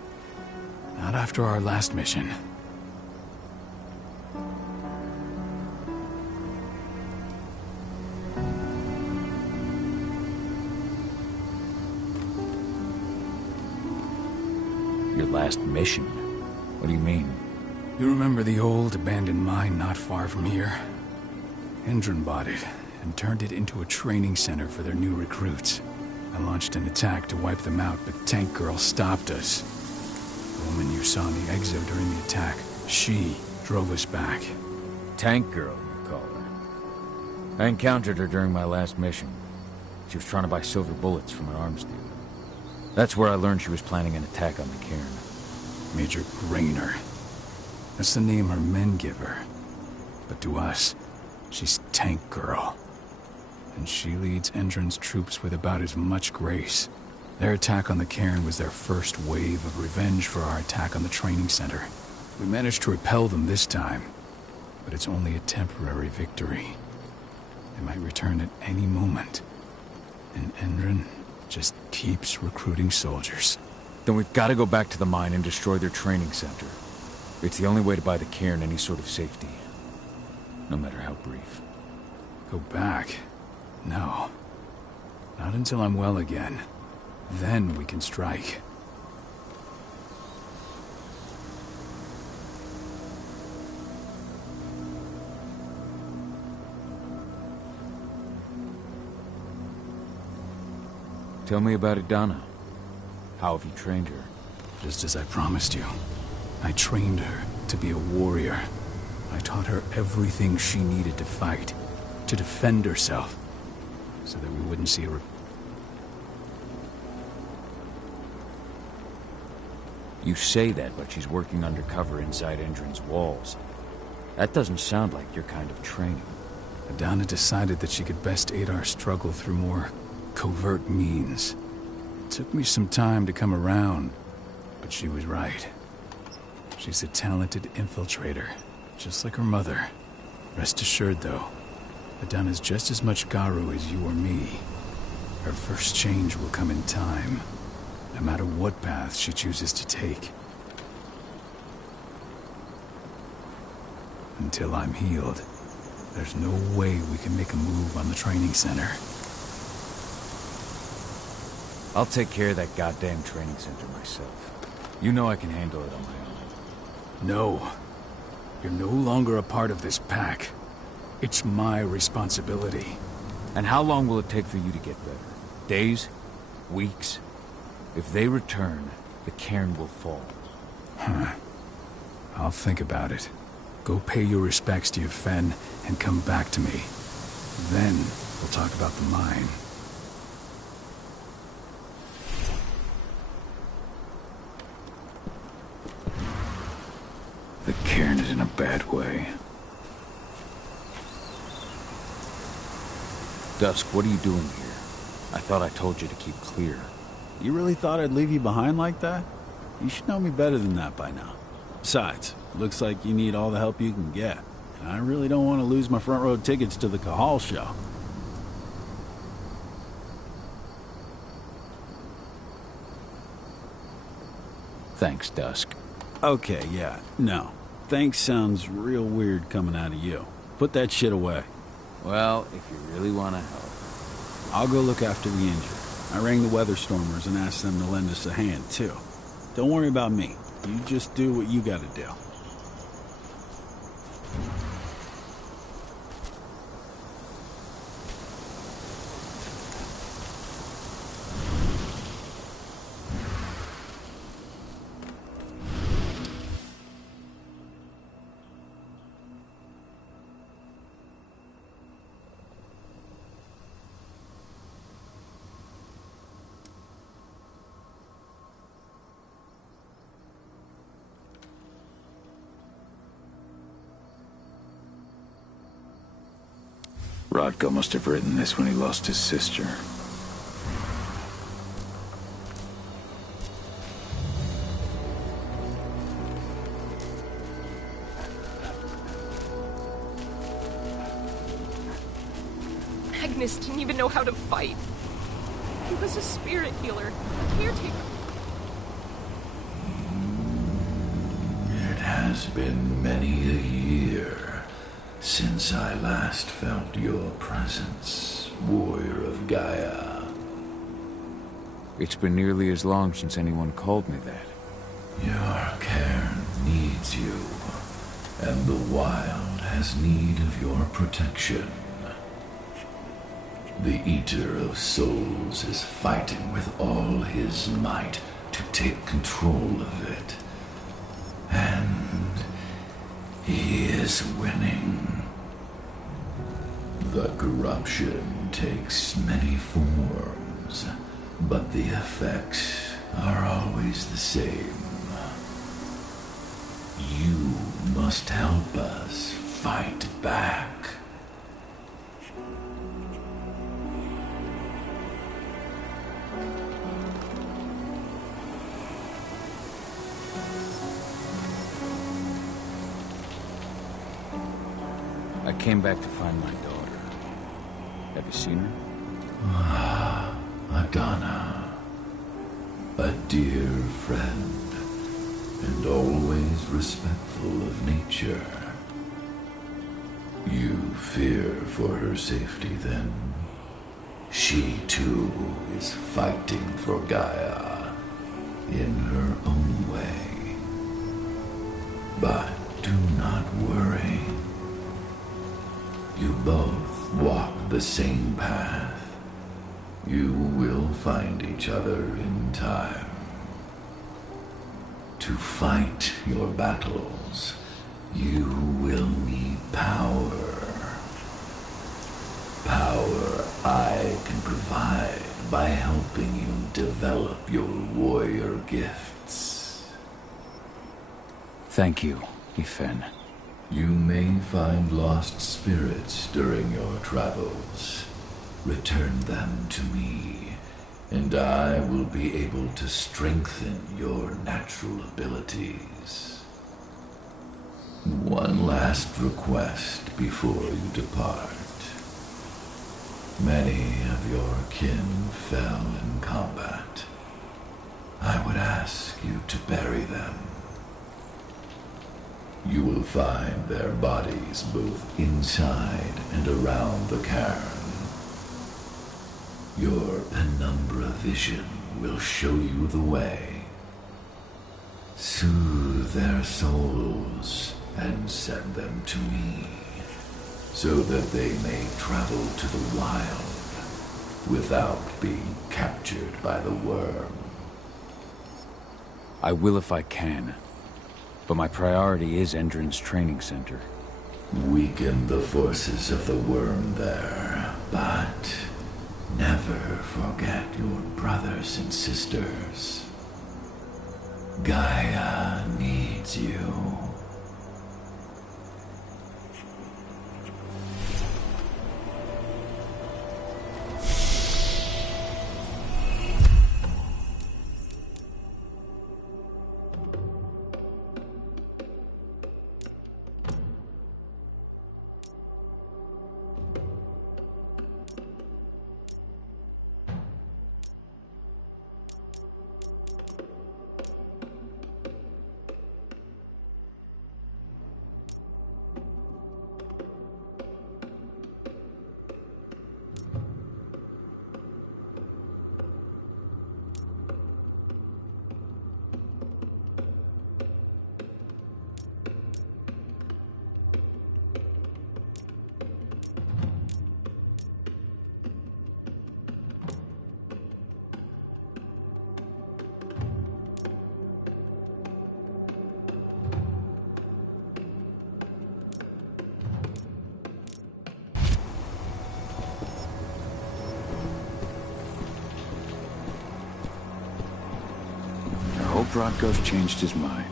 Not after our last mission. Your last mission? What do you mean? You remember the old abandoned mine not far from here? Endron bought it and turned it into a training center for their new recruits. I launched an attack to wipe them out, but Tank Girl stopped us. The woman you saw in the exo during the attack. She drove us back. Tank Girl, you call her. I encountered her during my last mission. She was trying to buy silver bullets from an arms dealer. That's where I learned she was planning an attack on the cairn. Major Grainer. That's the name her men give her. But to us, she's Tank Girl. And she leads Endron's troops with about as much grace. Their attack on the cairn was their first wave of revenge for our attack on the training center. We managed to repel them this time, but it's only a temporary victory. They might return at any moment. And Endron just keeps recruiting soldiers. Then we've got to go back to the mine and destroy their training center. It's the only way to buy the cairn any sort of safety. No matter how brief. Go back? No. Not until I'm well again. Then we can strike. Tell me about Idana. How have you trained her? Just as I promised you. I trained her to be a warrior. I taught her everything she needed to fight, to defend herself, so that we wouldn't see her. You say that, but she's working undercover inside Endron's walls. That doesn't sound like your kind of training. Idana decided that she could best aid our struggle through more covert means. It took me some time to come around, but she was right. She's a talented infiltrator, just like her mother. Rest assured, though, Idana's just as much Garu as you or me. Her first change will come in time, no matter what path she chooses to take. Until I'm healed, there's no way we can make a move on the training center. I'll take care of that goddamn training center myself. You know I can handle it on my own. No. You're no longer a part of this pack. It's my responsibility. And how long will it take for you to get better? Days? Weeks? If they return, the cairn will fall. Huh. I'll think about it. Go pay your respects to your Fen and come back to me. Then we'll talk about the mine. The cairn is in a bad way. Dusk, what are you doing here? I thought I told you to keep clear. You really thought I'd leave you behind like that? You should know me better than that by now. Besides, looks like you need all the help you can get. And I really don't want to lose my front row tickets to the Cahal show. Thanks, Dusk. Okay, yeah, no. Thanks sounds real weird coming out of you. Put that shit away. Well, if you really want to help. I'll go look after the injured. I rang the weather stormers and asked them to lend us a hand, too. Don't worry about me. You just do what you gotta do. Rodko must have written this when he lost his sister. Magnus didn't even know how to fight. He was a spirit healer, a caretaker. It has been many a year since I last felt your presence, warrior of Gaia. It's been nearly as long since anyone called me that. Your cairn needs you, and the wild has need of your protection. The Eater of Souls is fighting with all his might to take control of it, He is winning. The corruption takes many forms, but the effects are always the same. You must help us fight back. I came back to find my daughter. Have you seen her? Ah, Adana. A dear friend, and always respectful of nature. You fear for her safety, then? She, too, is fighting for Gaia, in her own way. But do not worry. You both walk the same path. You will find each other in time. To fight your battles, you will need power. Power I can provide by helping you develop your warrior gifts. Thank you, Ifen. You may find lost spirits during your travels. Return them to me, and I will be able to strengthen your natural abilities. One last request before you depart. Many of your kin fell in combat. I would ask you to bury them. You will find their bodies both inside and around the cairn. Your penumbra vision will show you the way. Soothe their souls and send them to me, so that they may travel to the wild without being captured by the worm. I will if I can. But my priority is Endron's training center. Weaken the forces of the worm there, but never forget your brothers and sisters. Gaia needs you. Rodko's changed his mind.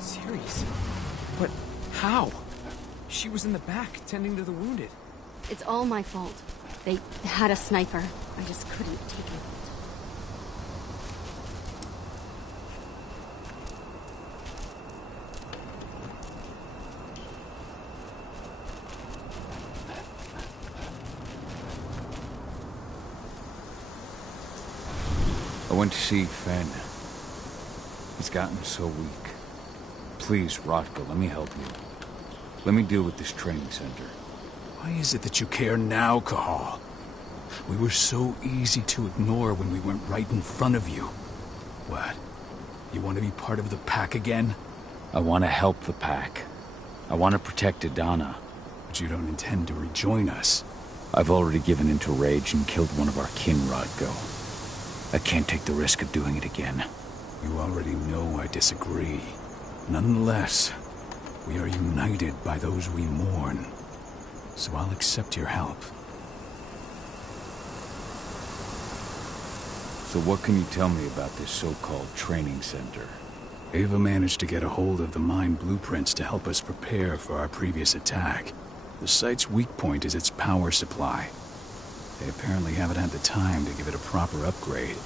Seriously? But how? She was in the back, tending to the wounded. It's all my fault. They had a sniper. I just couldn't take it. I went to see Fen. He's gotten so weak. Please, Rodko, let me help you. Let me deal with this training center. Why is it that you care now, Cahal? We were so easy to ignore when we went right in front of you. What? You want to be part of the pack again? I want to help the pack. I want to protect Adana. But you don't intend to rejoin us. I've already given in to rage and killed one of our kin, Rodko. I can't take the risk of doing it again. You already know I disagree. Nonetheless, We are united by those we mourn. So I'll accept your help. So what can you tell me about this so-called training center? Ava managed to get a hold of the mine blueprints to help us prepare for our previous attack. The site's weak point is its power supply. They apparently haven't had the time to give it a proper upgrade.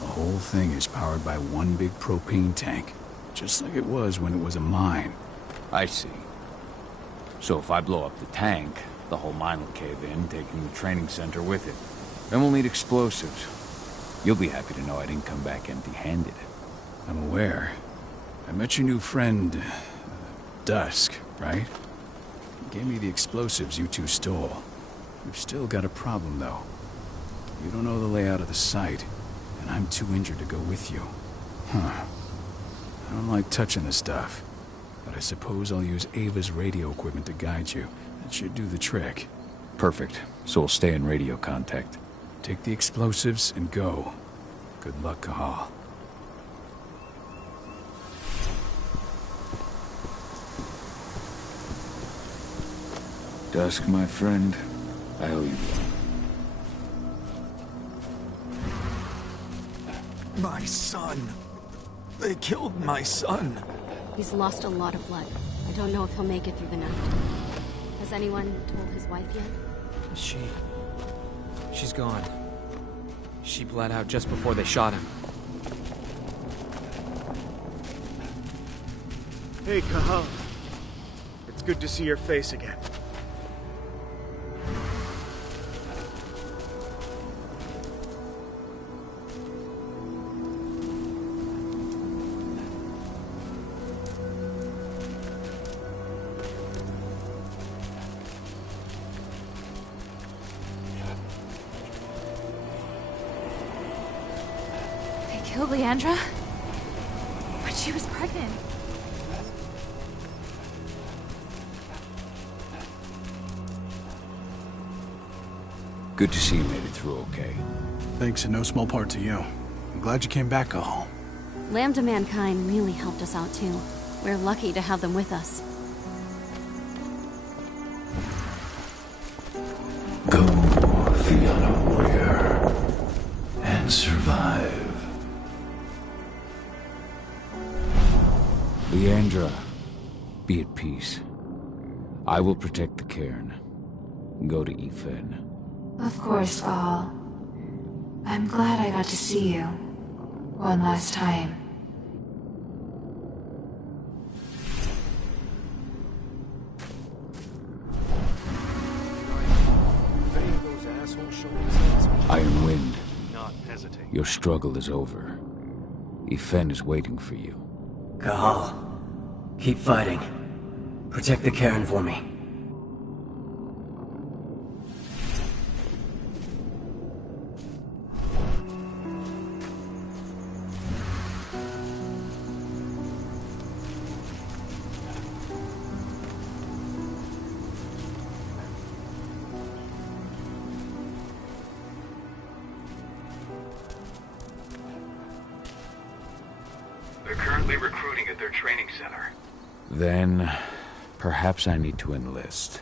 The whole thing is powered by one big propane tank, just like it was when it was a mine. I see. So if I blow up the tank, the whole mine will cave in, taking the training center with it. Then we'll need explosives. You'll be happy to know I didn't come back empty-handed. I'm aware. I met your new friend, Dusk, right? He gave me the explosives you two stole. We've still got a problem, though. You don't know the layout of the site, and I'm too injured to go with you. Huh. I don't like touching the stuff, but I suppose I'll use Ava's radio equipment to guide you. That should do the trick. Perfect. So we'll stay in radio contact. Take the explosives and go. Good luck, Cahal. Dusk, my friend, I owe you one. My son. They killed my son. He's lost a lot of blood. I don't know if he'll make it through the night. Has anyone told his wife yet? She's gone. She bled out just before they shot him. Hey, Cahal. It's good to see your face again. Killed Leandra? But she was pregnant. Good to see you made it through okay. Thanks in no small part to you. I'm glad you came back, Cahal. Lambda Mankind really helped us out too. We're lucky to have them with us. Go, Fianna warrior, and survive. Leandra, be at peace. I will protect the cairn. Go to Ethan. Of course, Cahal. I'm glad I got to see you. One last time. Iron Wind, Not hesitate. your struggle is over. Ethan is waiting for you. Cahal, keep fighting. Protect the cairn for me. They're currently recruiting at their training center. Then, perhaps I need to enlist.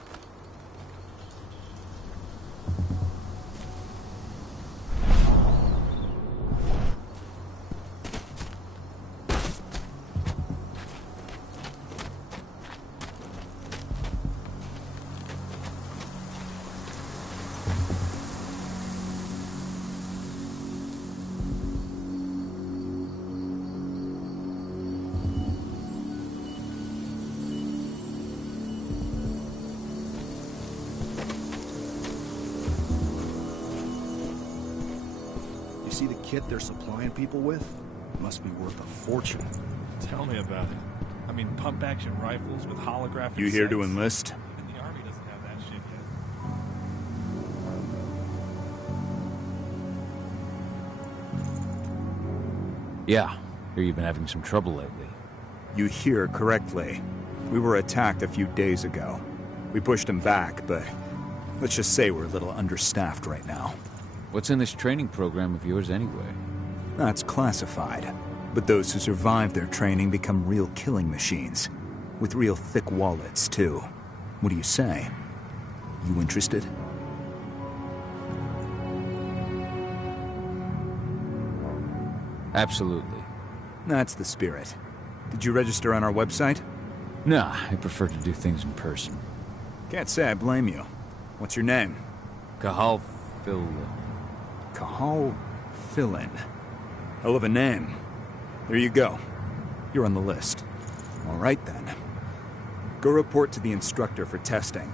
See the kit they're supplying people with? It must be worth a fortune. Tell me about it. I mean, pump-action rifles with holographic You here to sights. enlist? And the Army doesn't have that shit yet. Yeah, hear you've been having some trouble lately. You hear correctly. We were attacked a few days ago. We pushed them back, but let's just say we're a little understaffed right now. What's in this training program of yours anyway? That's classified. But those who survive their training become real killing machines. With real thick wallets, too. What do you say? You interested? Absolutely. That's the spirit. Did you register on our website? Nah, I prefer to do things in person. Can't say I blame you. What's your name? Cahal Phil... Cahal Philin. Hell of a name. There you go. You're on the list. All right, then. Go report to the instructor for testing.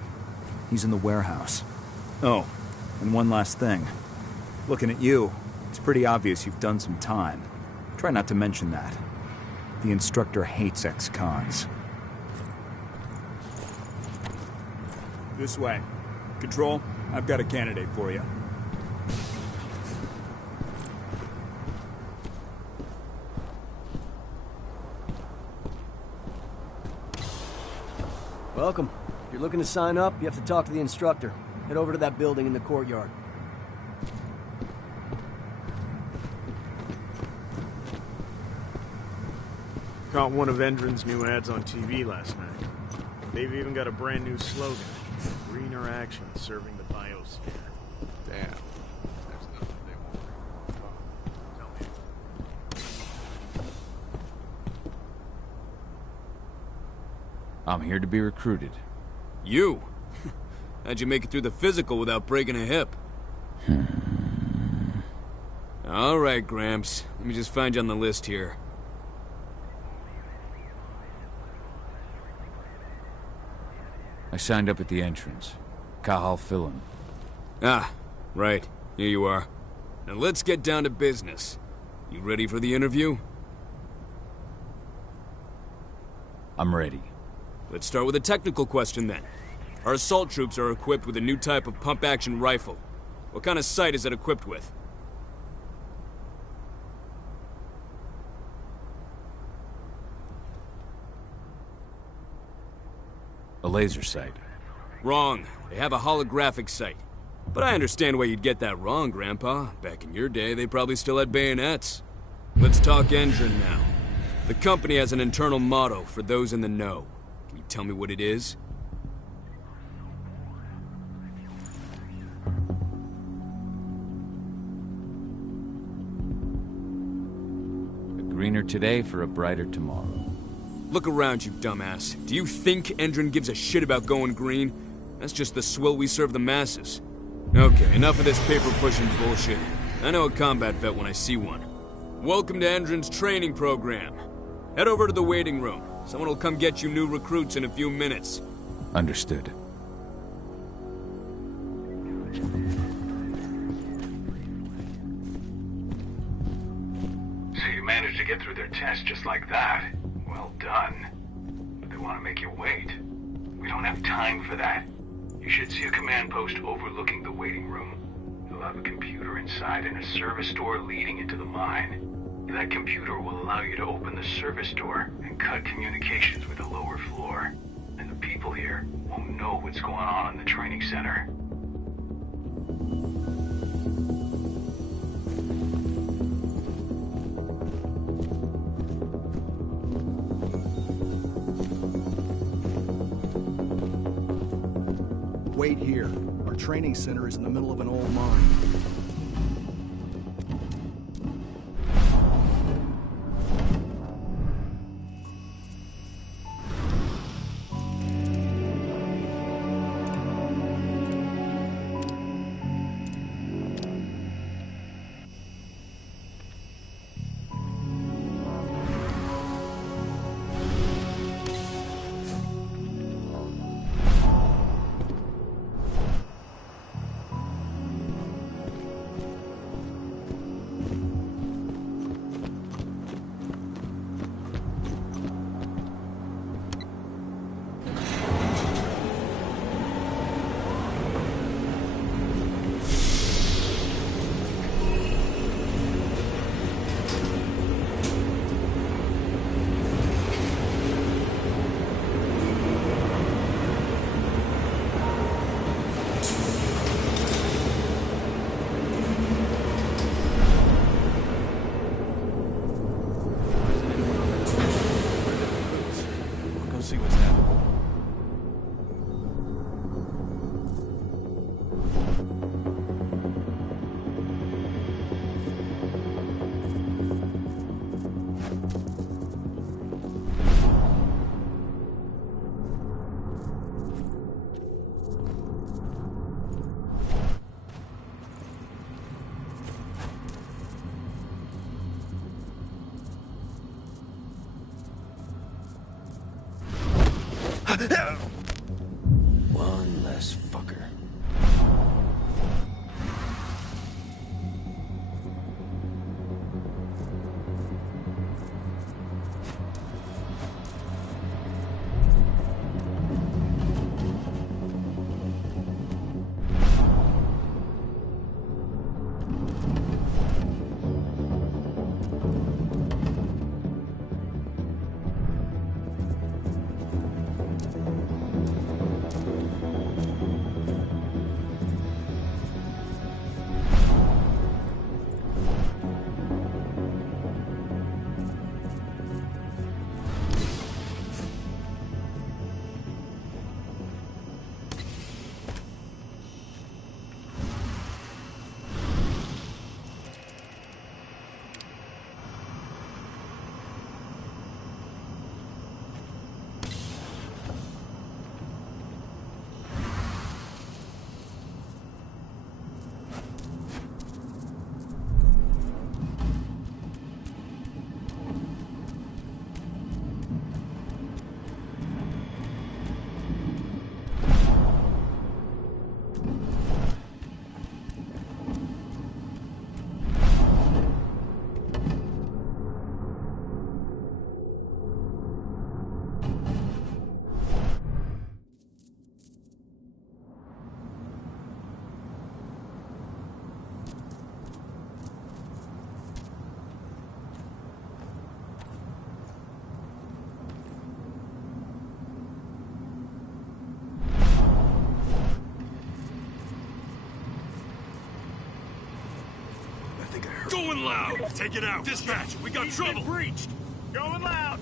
He's in the warehouse. Oh, and one last thing. Looking at you, it's pretty obvious you've done some time. Try not to mention that. The instructor hates ex-cons. This way. Control, I've got a candidate for you. Welcome. If you're looking to sign up, you have to talk to the instructor. Head over to that building in the courtyard. Caught one of Endron's new ads on TV last night. They've even got a brand new slogan. Greener action serving the biosphere. Damn. There's nothing they won't bring. Tell me. I'm here to be recruited. You? How'd you make it through the physical without breaking a hip? All right, Gramps. Let me just find you on the list here. I signed up at the entrance. Cahal Philin. Ah, right. Here you are. Now let's get down to business. You ready for the interview? I'm ready. Let's start with a technical question then. Our assault troops are equipped with a new type of pump-action rifle. What kind of sight is it equipped with? A laser sight. Wrong. They have a holographic sight. But I understand why you'd get that wrong, Grandpa. Back in your day, they probably still had bayonets. Let's talk engine now. The company has an internal motto for those in the know. Can you tell me what it is? A greener today for a brighter tomorrow. Look around, you dumbass. Do you think Endron gives a shit about going green? That's just the swill we serve the masses. Okay, enough of this paper-pushing bullshit. I know a combat vet when I see one. Welcome to Endron's training program. Head over to the waiting room. Someone will come get you new recruits in a few minutes. Understood. So you managed to get through their test just like that. Well done. But they want to make you wait. We don't have time for that. You should see a command post overlooking the waiting room. You'll have a computer inside and a service door leading into the mine. That computer will allow you to open the service door and cut communications with the lower floor. And the people here won't know what's going on in the training center. Wait here. Our training center is in the middle of an old mine. like I heard. Going loud! Take it out! Dispatch, we got trouble! Breached! Going loud!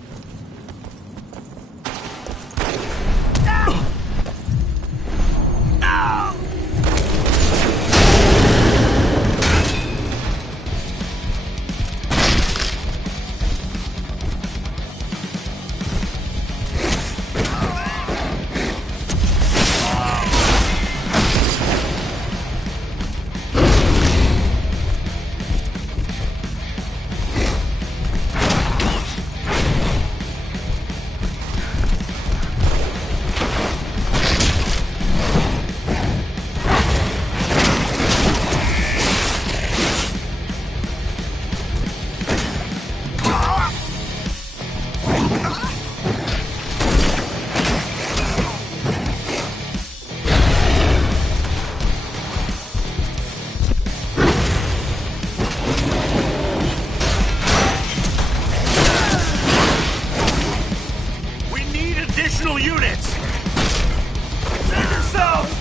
Units! Save yourself!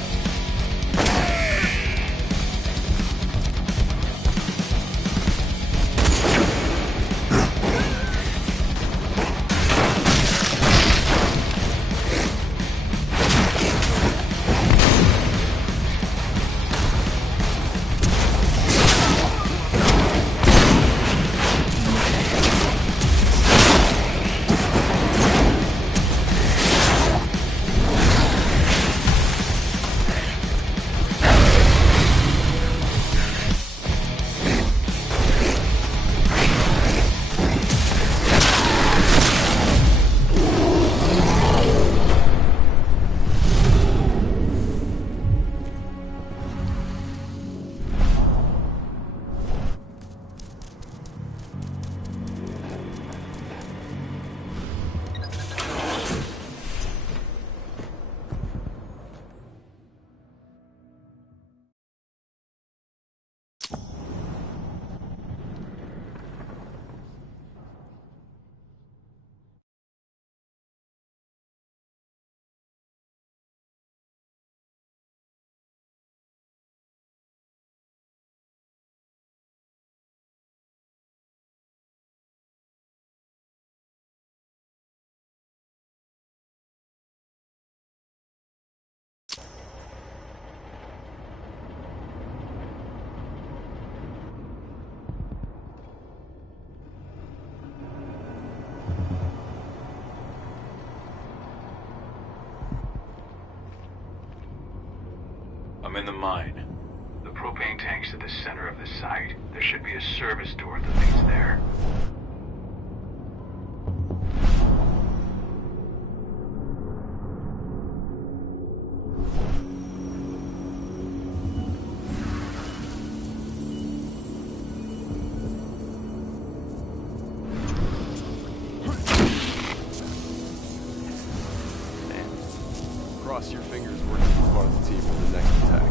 I'm in the mine. The propane tank's at the center of the site. There should be a service door that leads there. Cross your fingers we're gonna be part of the team for the next attack.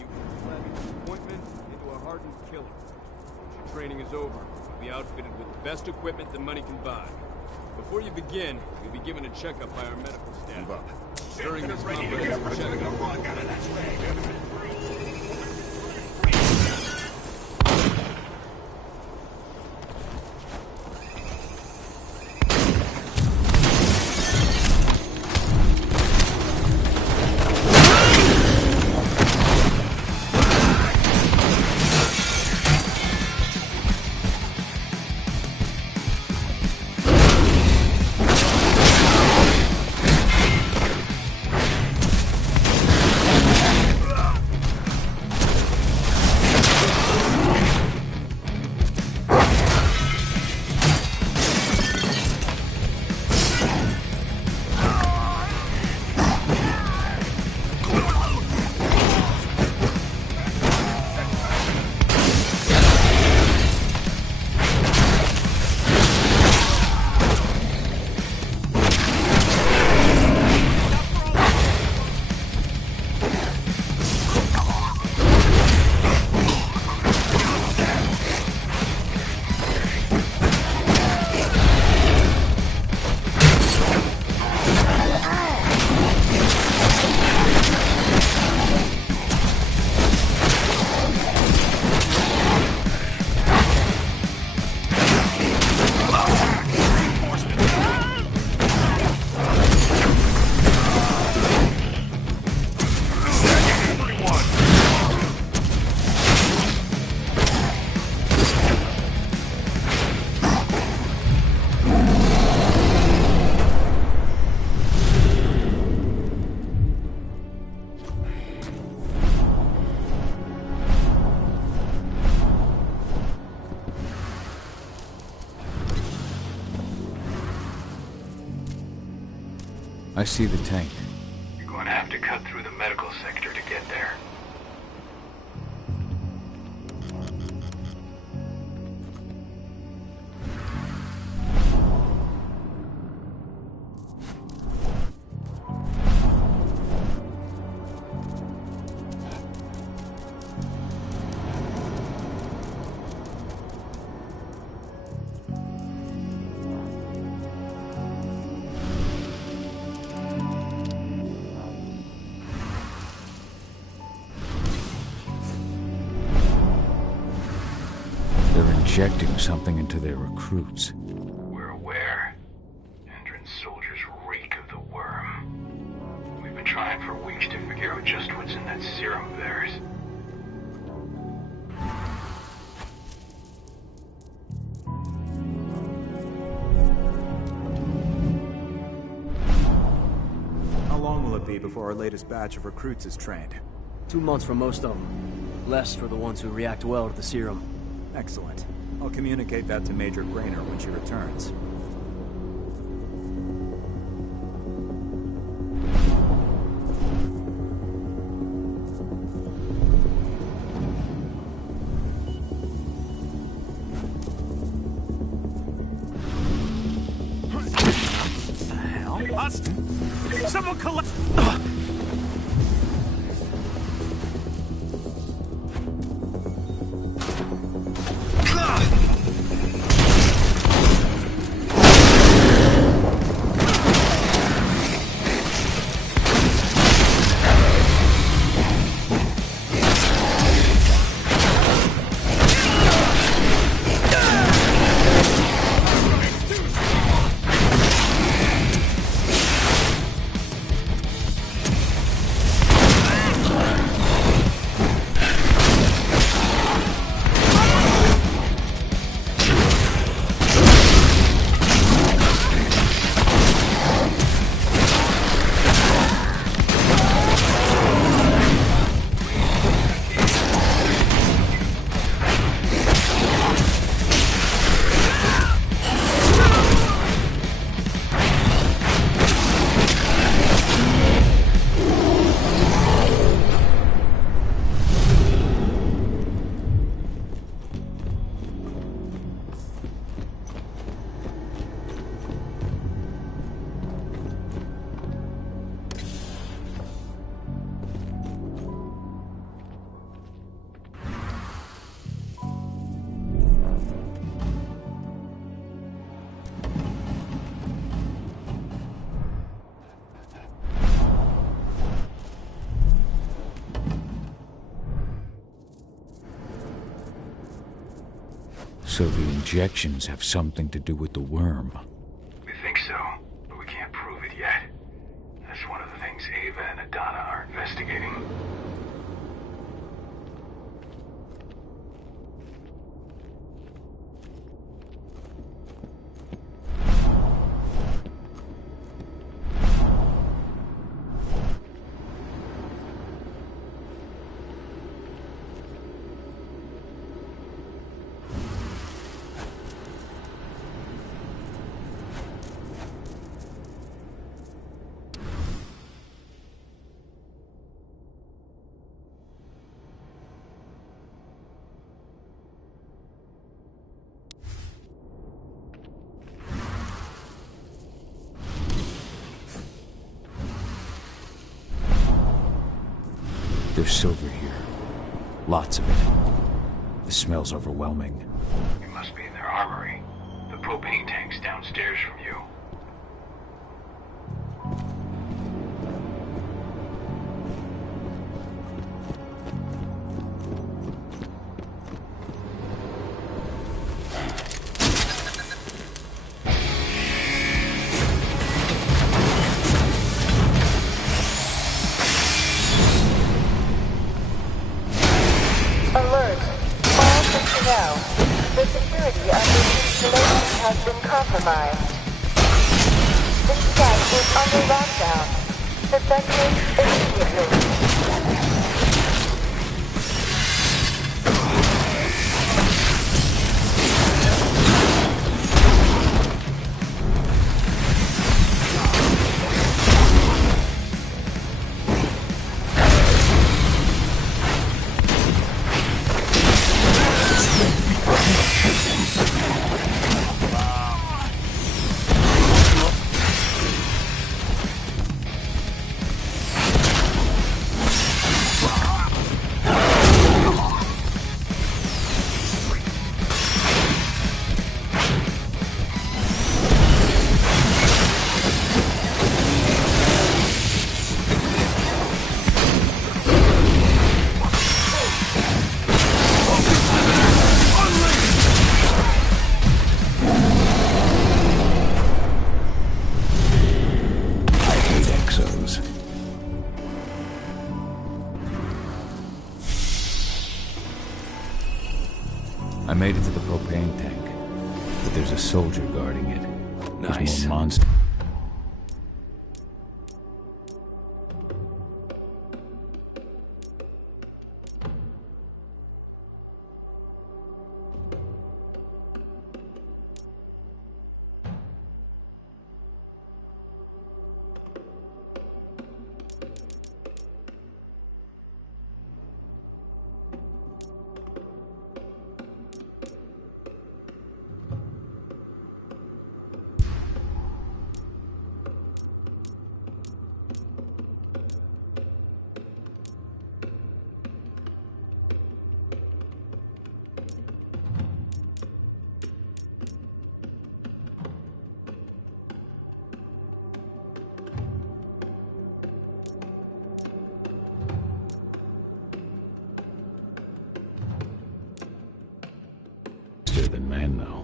you from slamming disappointment into a hardened killer. Once your training is over, you'll be outfitted with the best equipment that money can buy. Before you begin, you'll be given a checkup by our medical staff. During this comprehensive checkup, I see the tank. You're going to have to cut through the medical sector to get there. Injecting something into their recruits. We're aware. Endron's soldiers reek of the worm. We've been trying for weeks to figure out just what's in that serum of theirs. How long will it be before our latest batch of recruits is trained? 2 months for most of them. Less for the ones who react well to the serum. Excellent. I'll communicate that to Major Grainer when she returns. What the hell? Someone collect... So the injections have something to do with the worm. We think so, but we can't prove it yet. That's one of the things Ava and Adana are investigating. There's silver here. Lots of it. The smell's overwhelming. It must be in their armory. The propane tank's downstairs from you. Alert! All personnel. The security of this installation has been compromised. The site is under lockdown. Evacuate immediately. I made it to the propane tank, but there's a soldier guarding it. Nice. There's more monsters. Than man, though.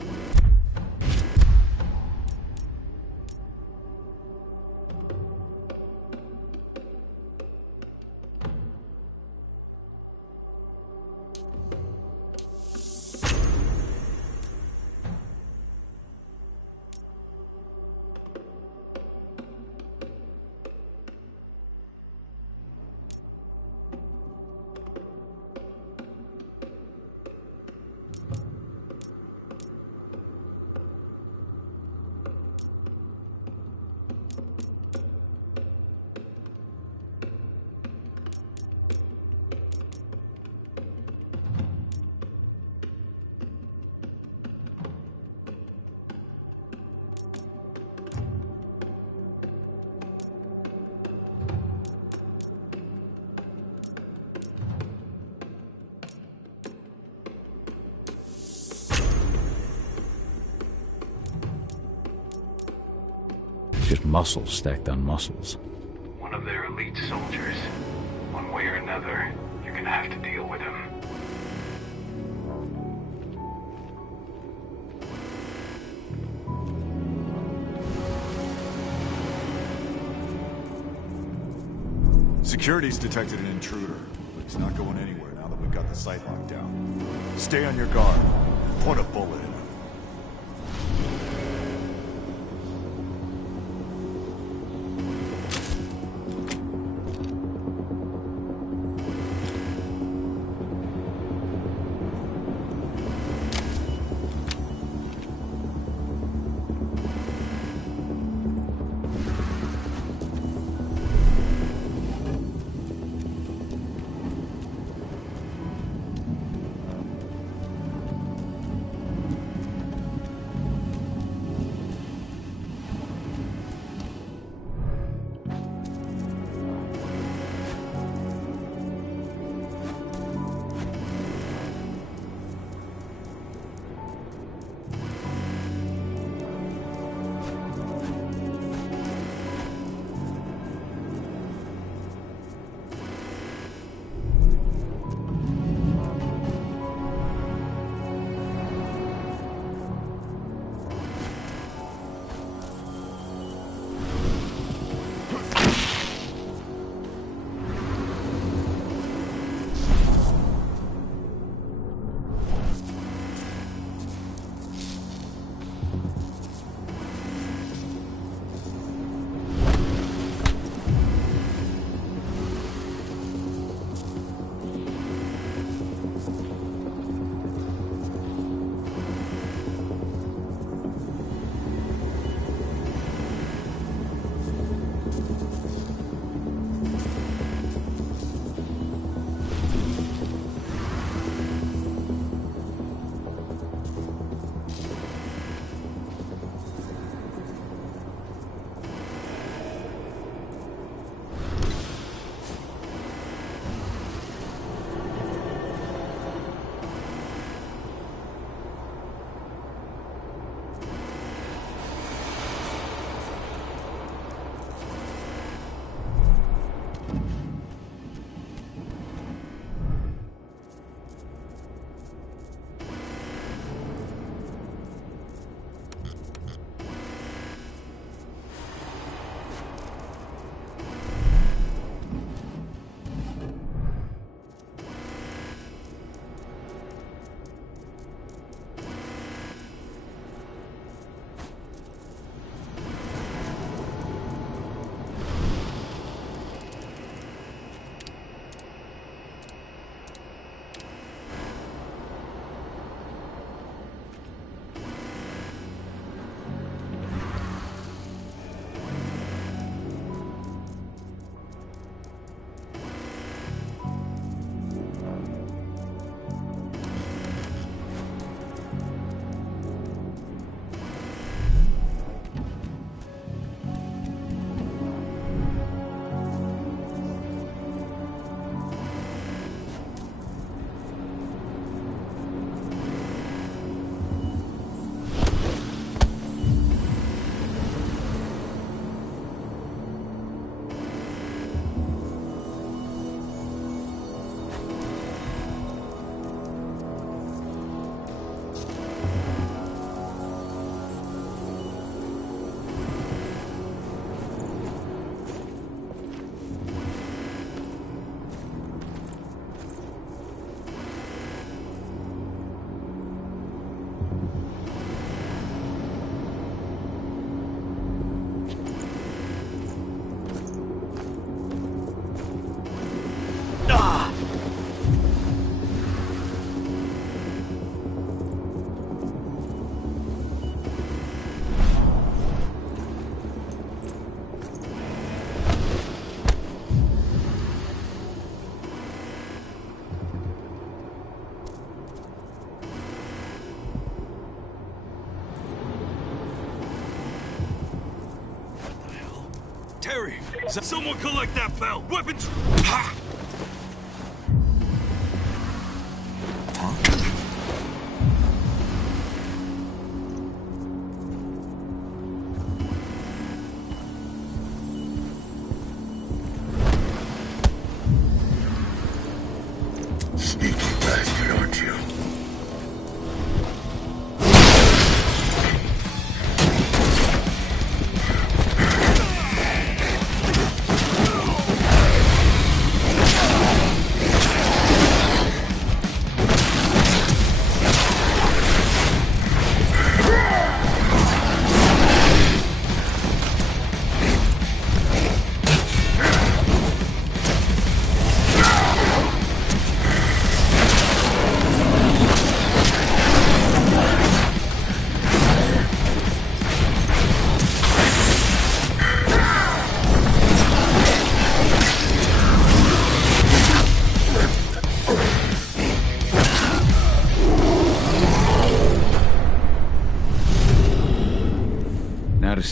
Just muscles stacked on muscles. One of their elite soldiers. One way or another, you're gonna have to deal with him. Security's detected an intruder, but he's not going anywhere now that we've got the site locked down. Stay on your guard. Put a bullet in him. Terry! Someone collect that bell! Weapons! Ha! Sneaky bastard, aren't you?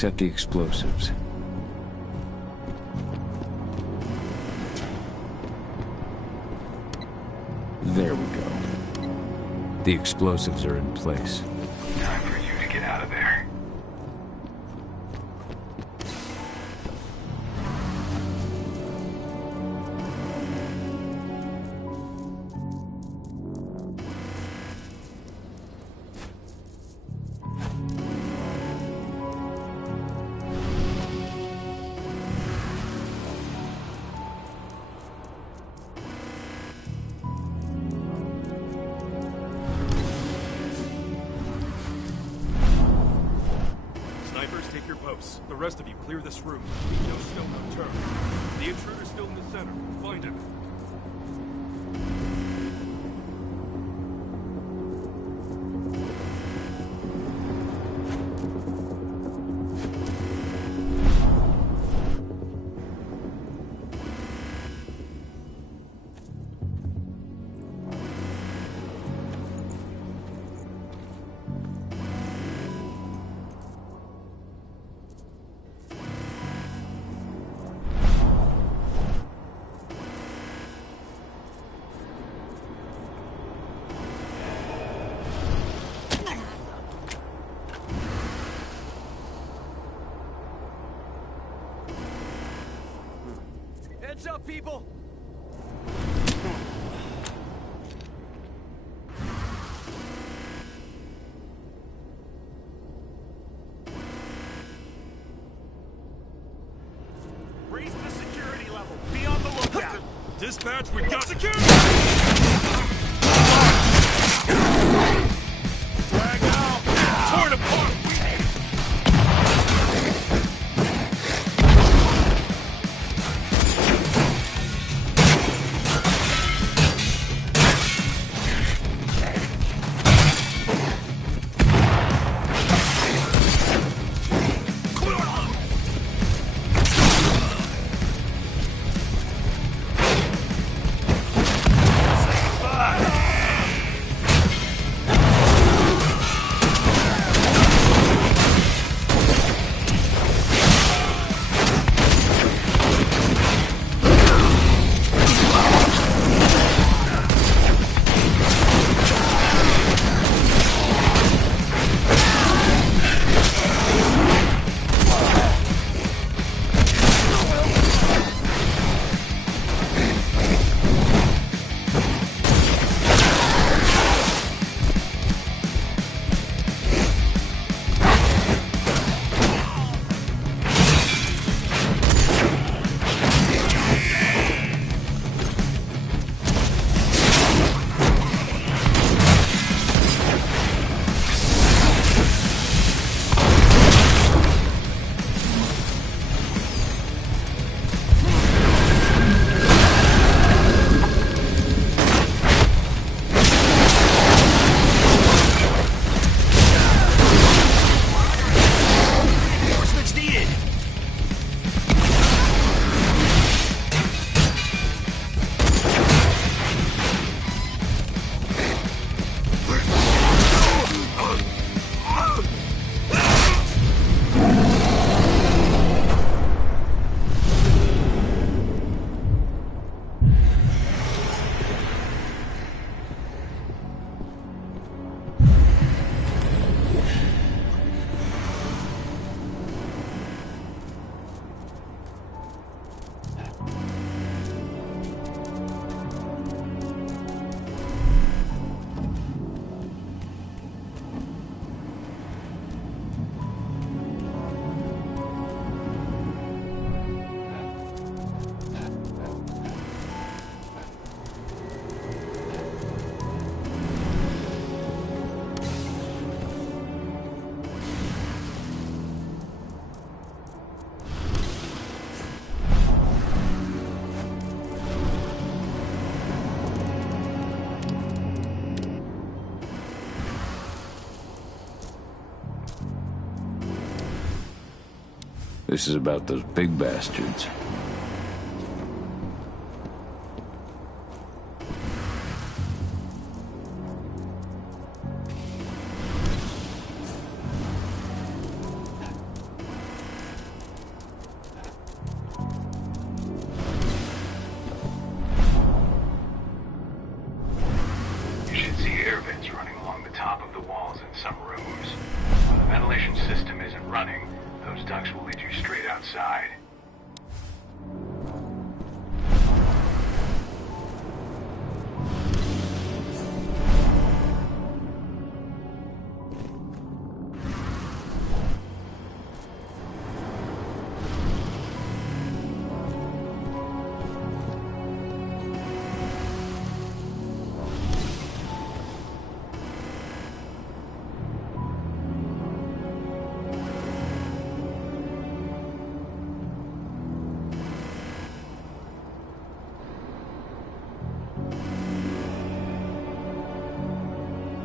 set the explosives. There we go. The explosives are in place. Time for you to get out of there. Take your posts. The rest of you clear this room. No stone unturned. The intruder's still in the center. Find him. Heads up, people! Raise the security level. Be on the lookout. Dispatch, we've got security! Drag out! Torn apart! This is about those big bastards.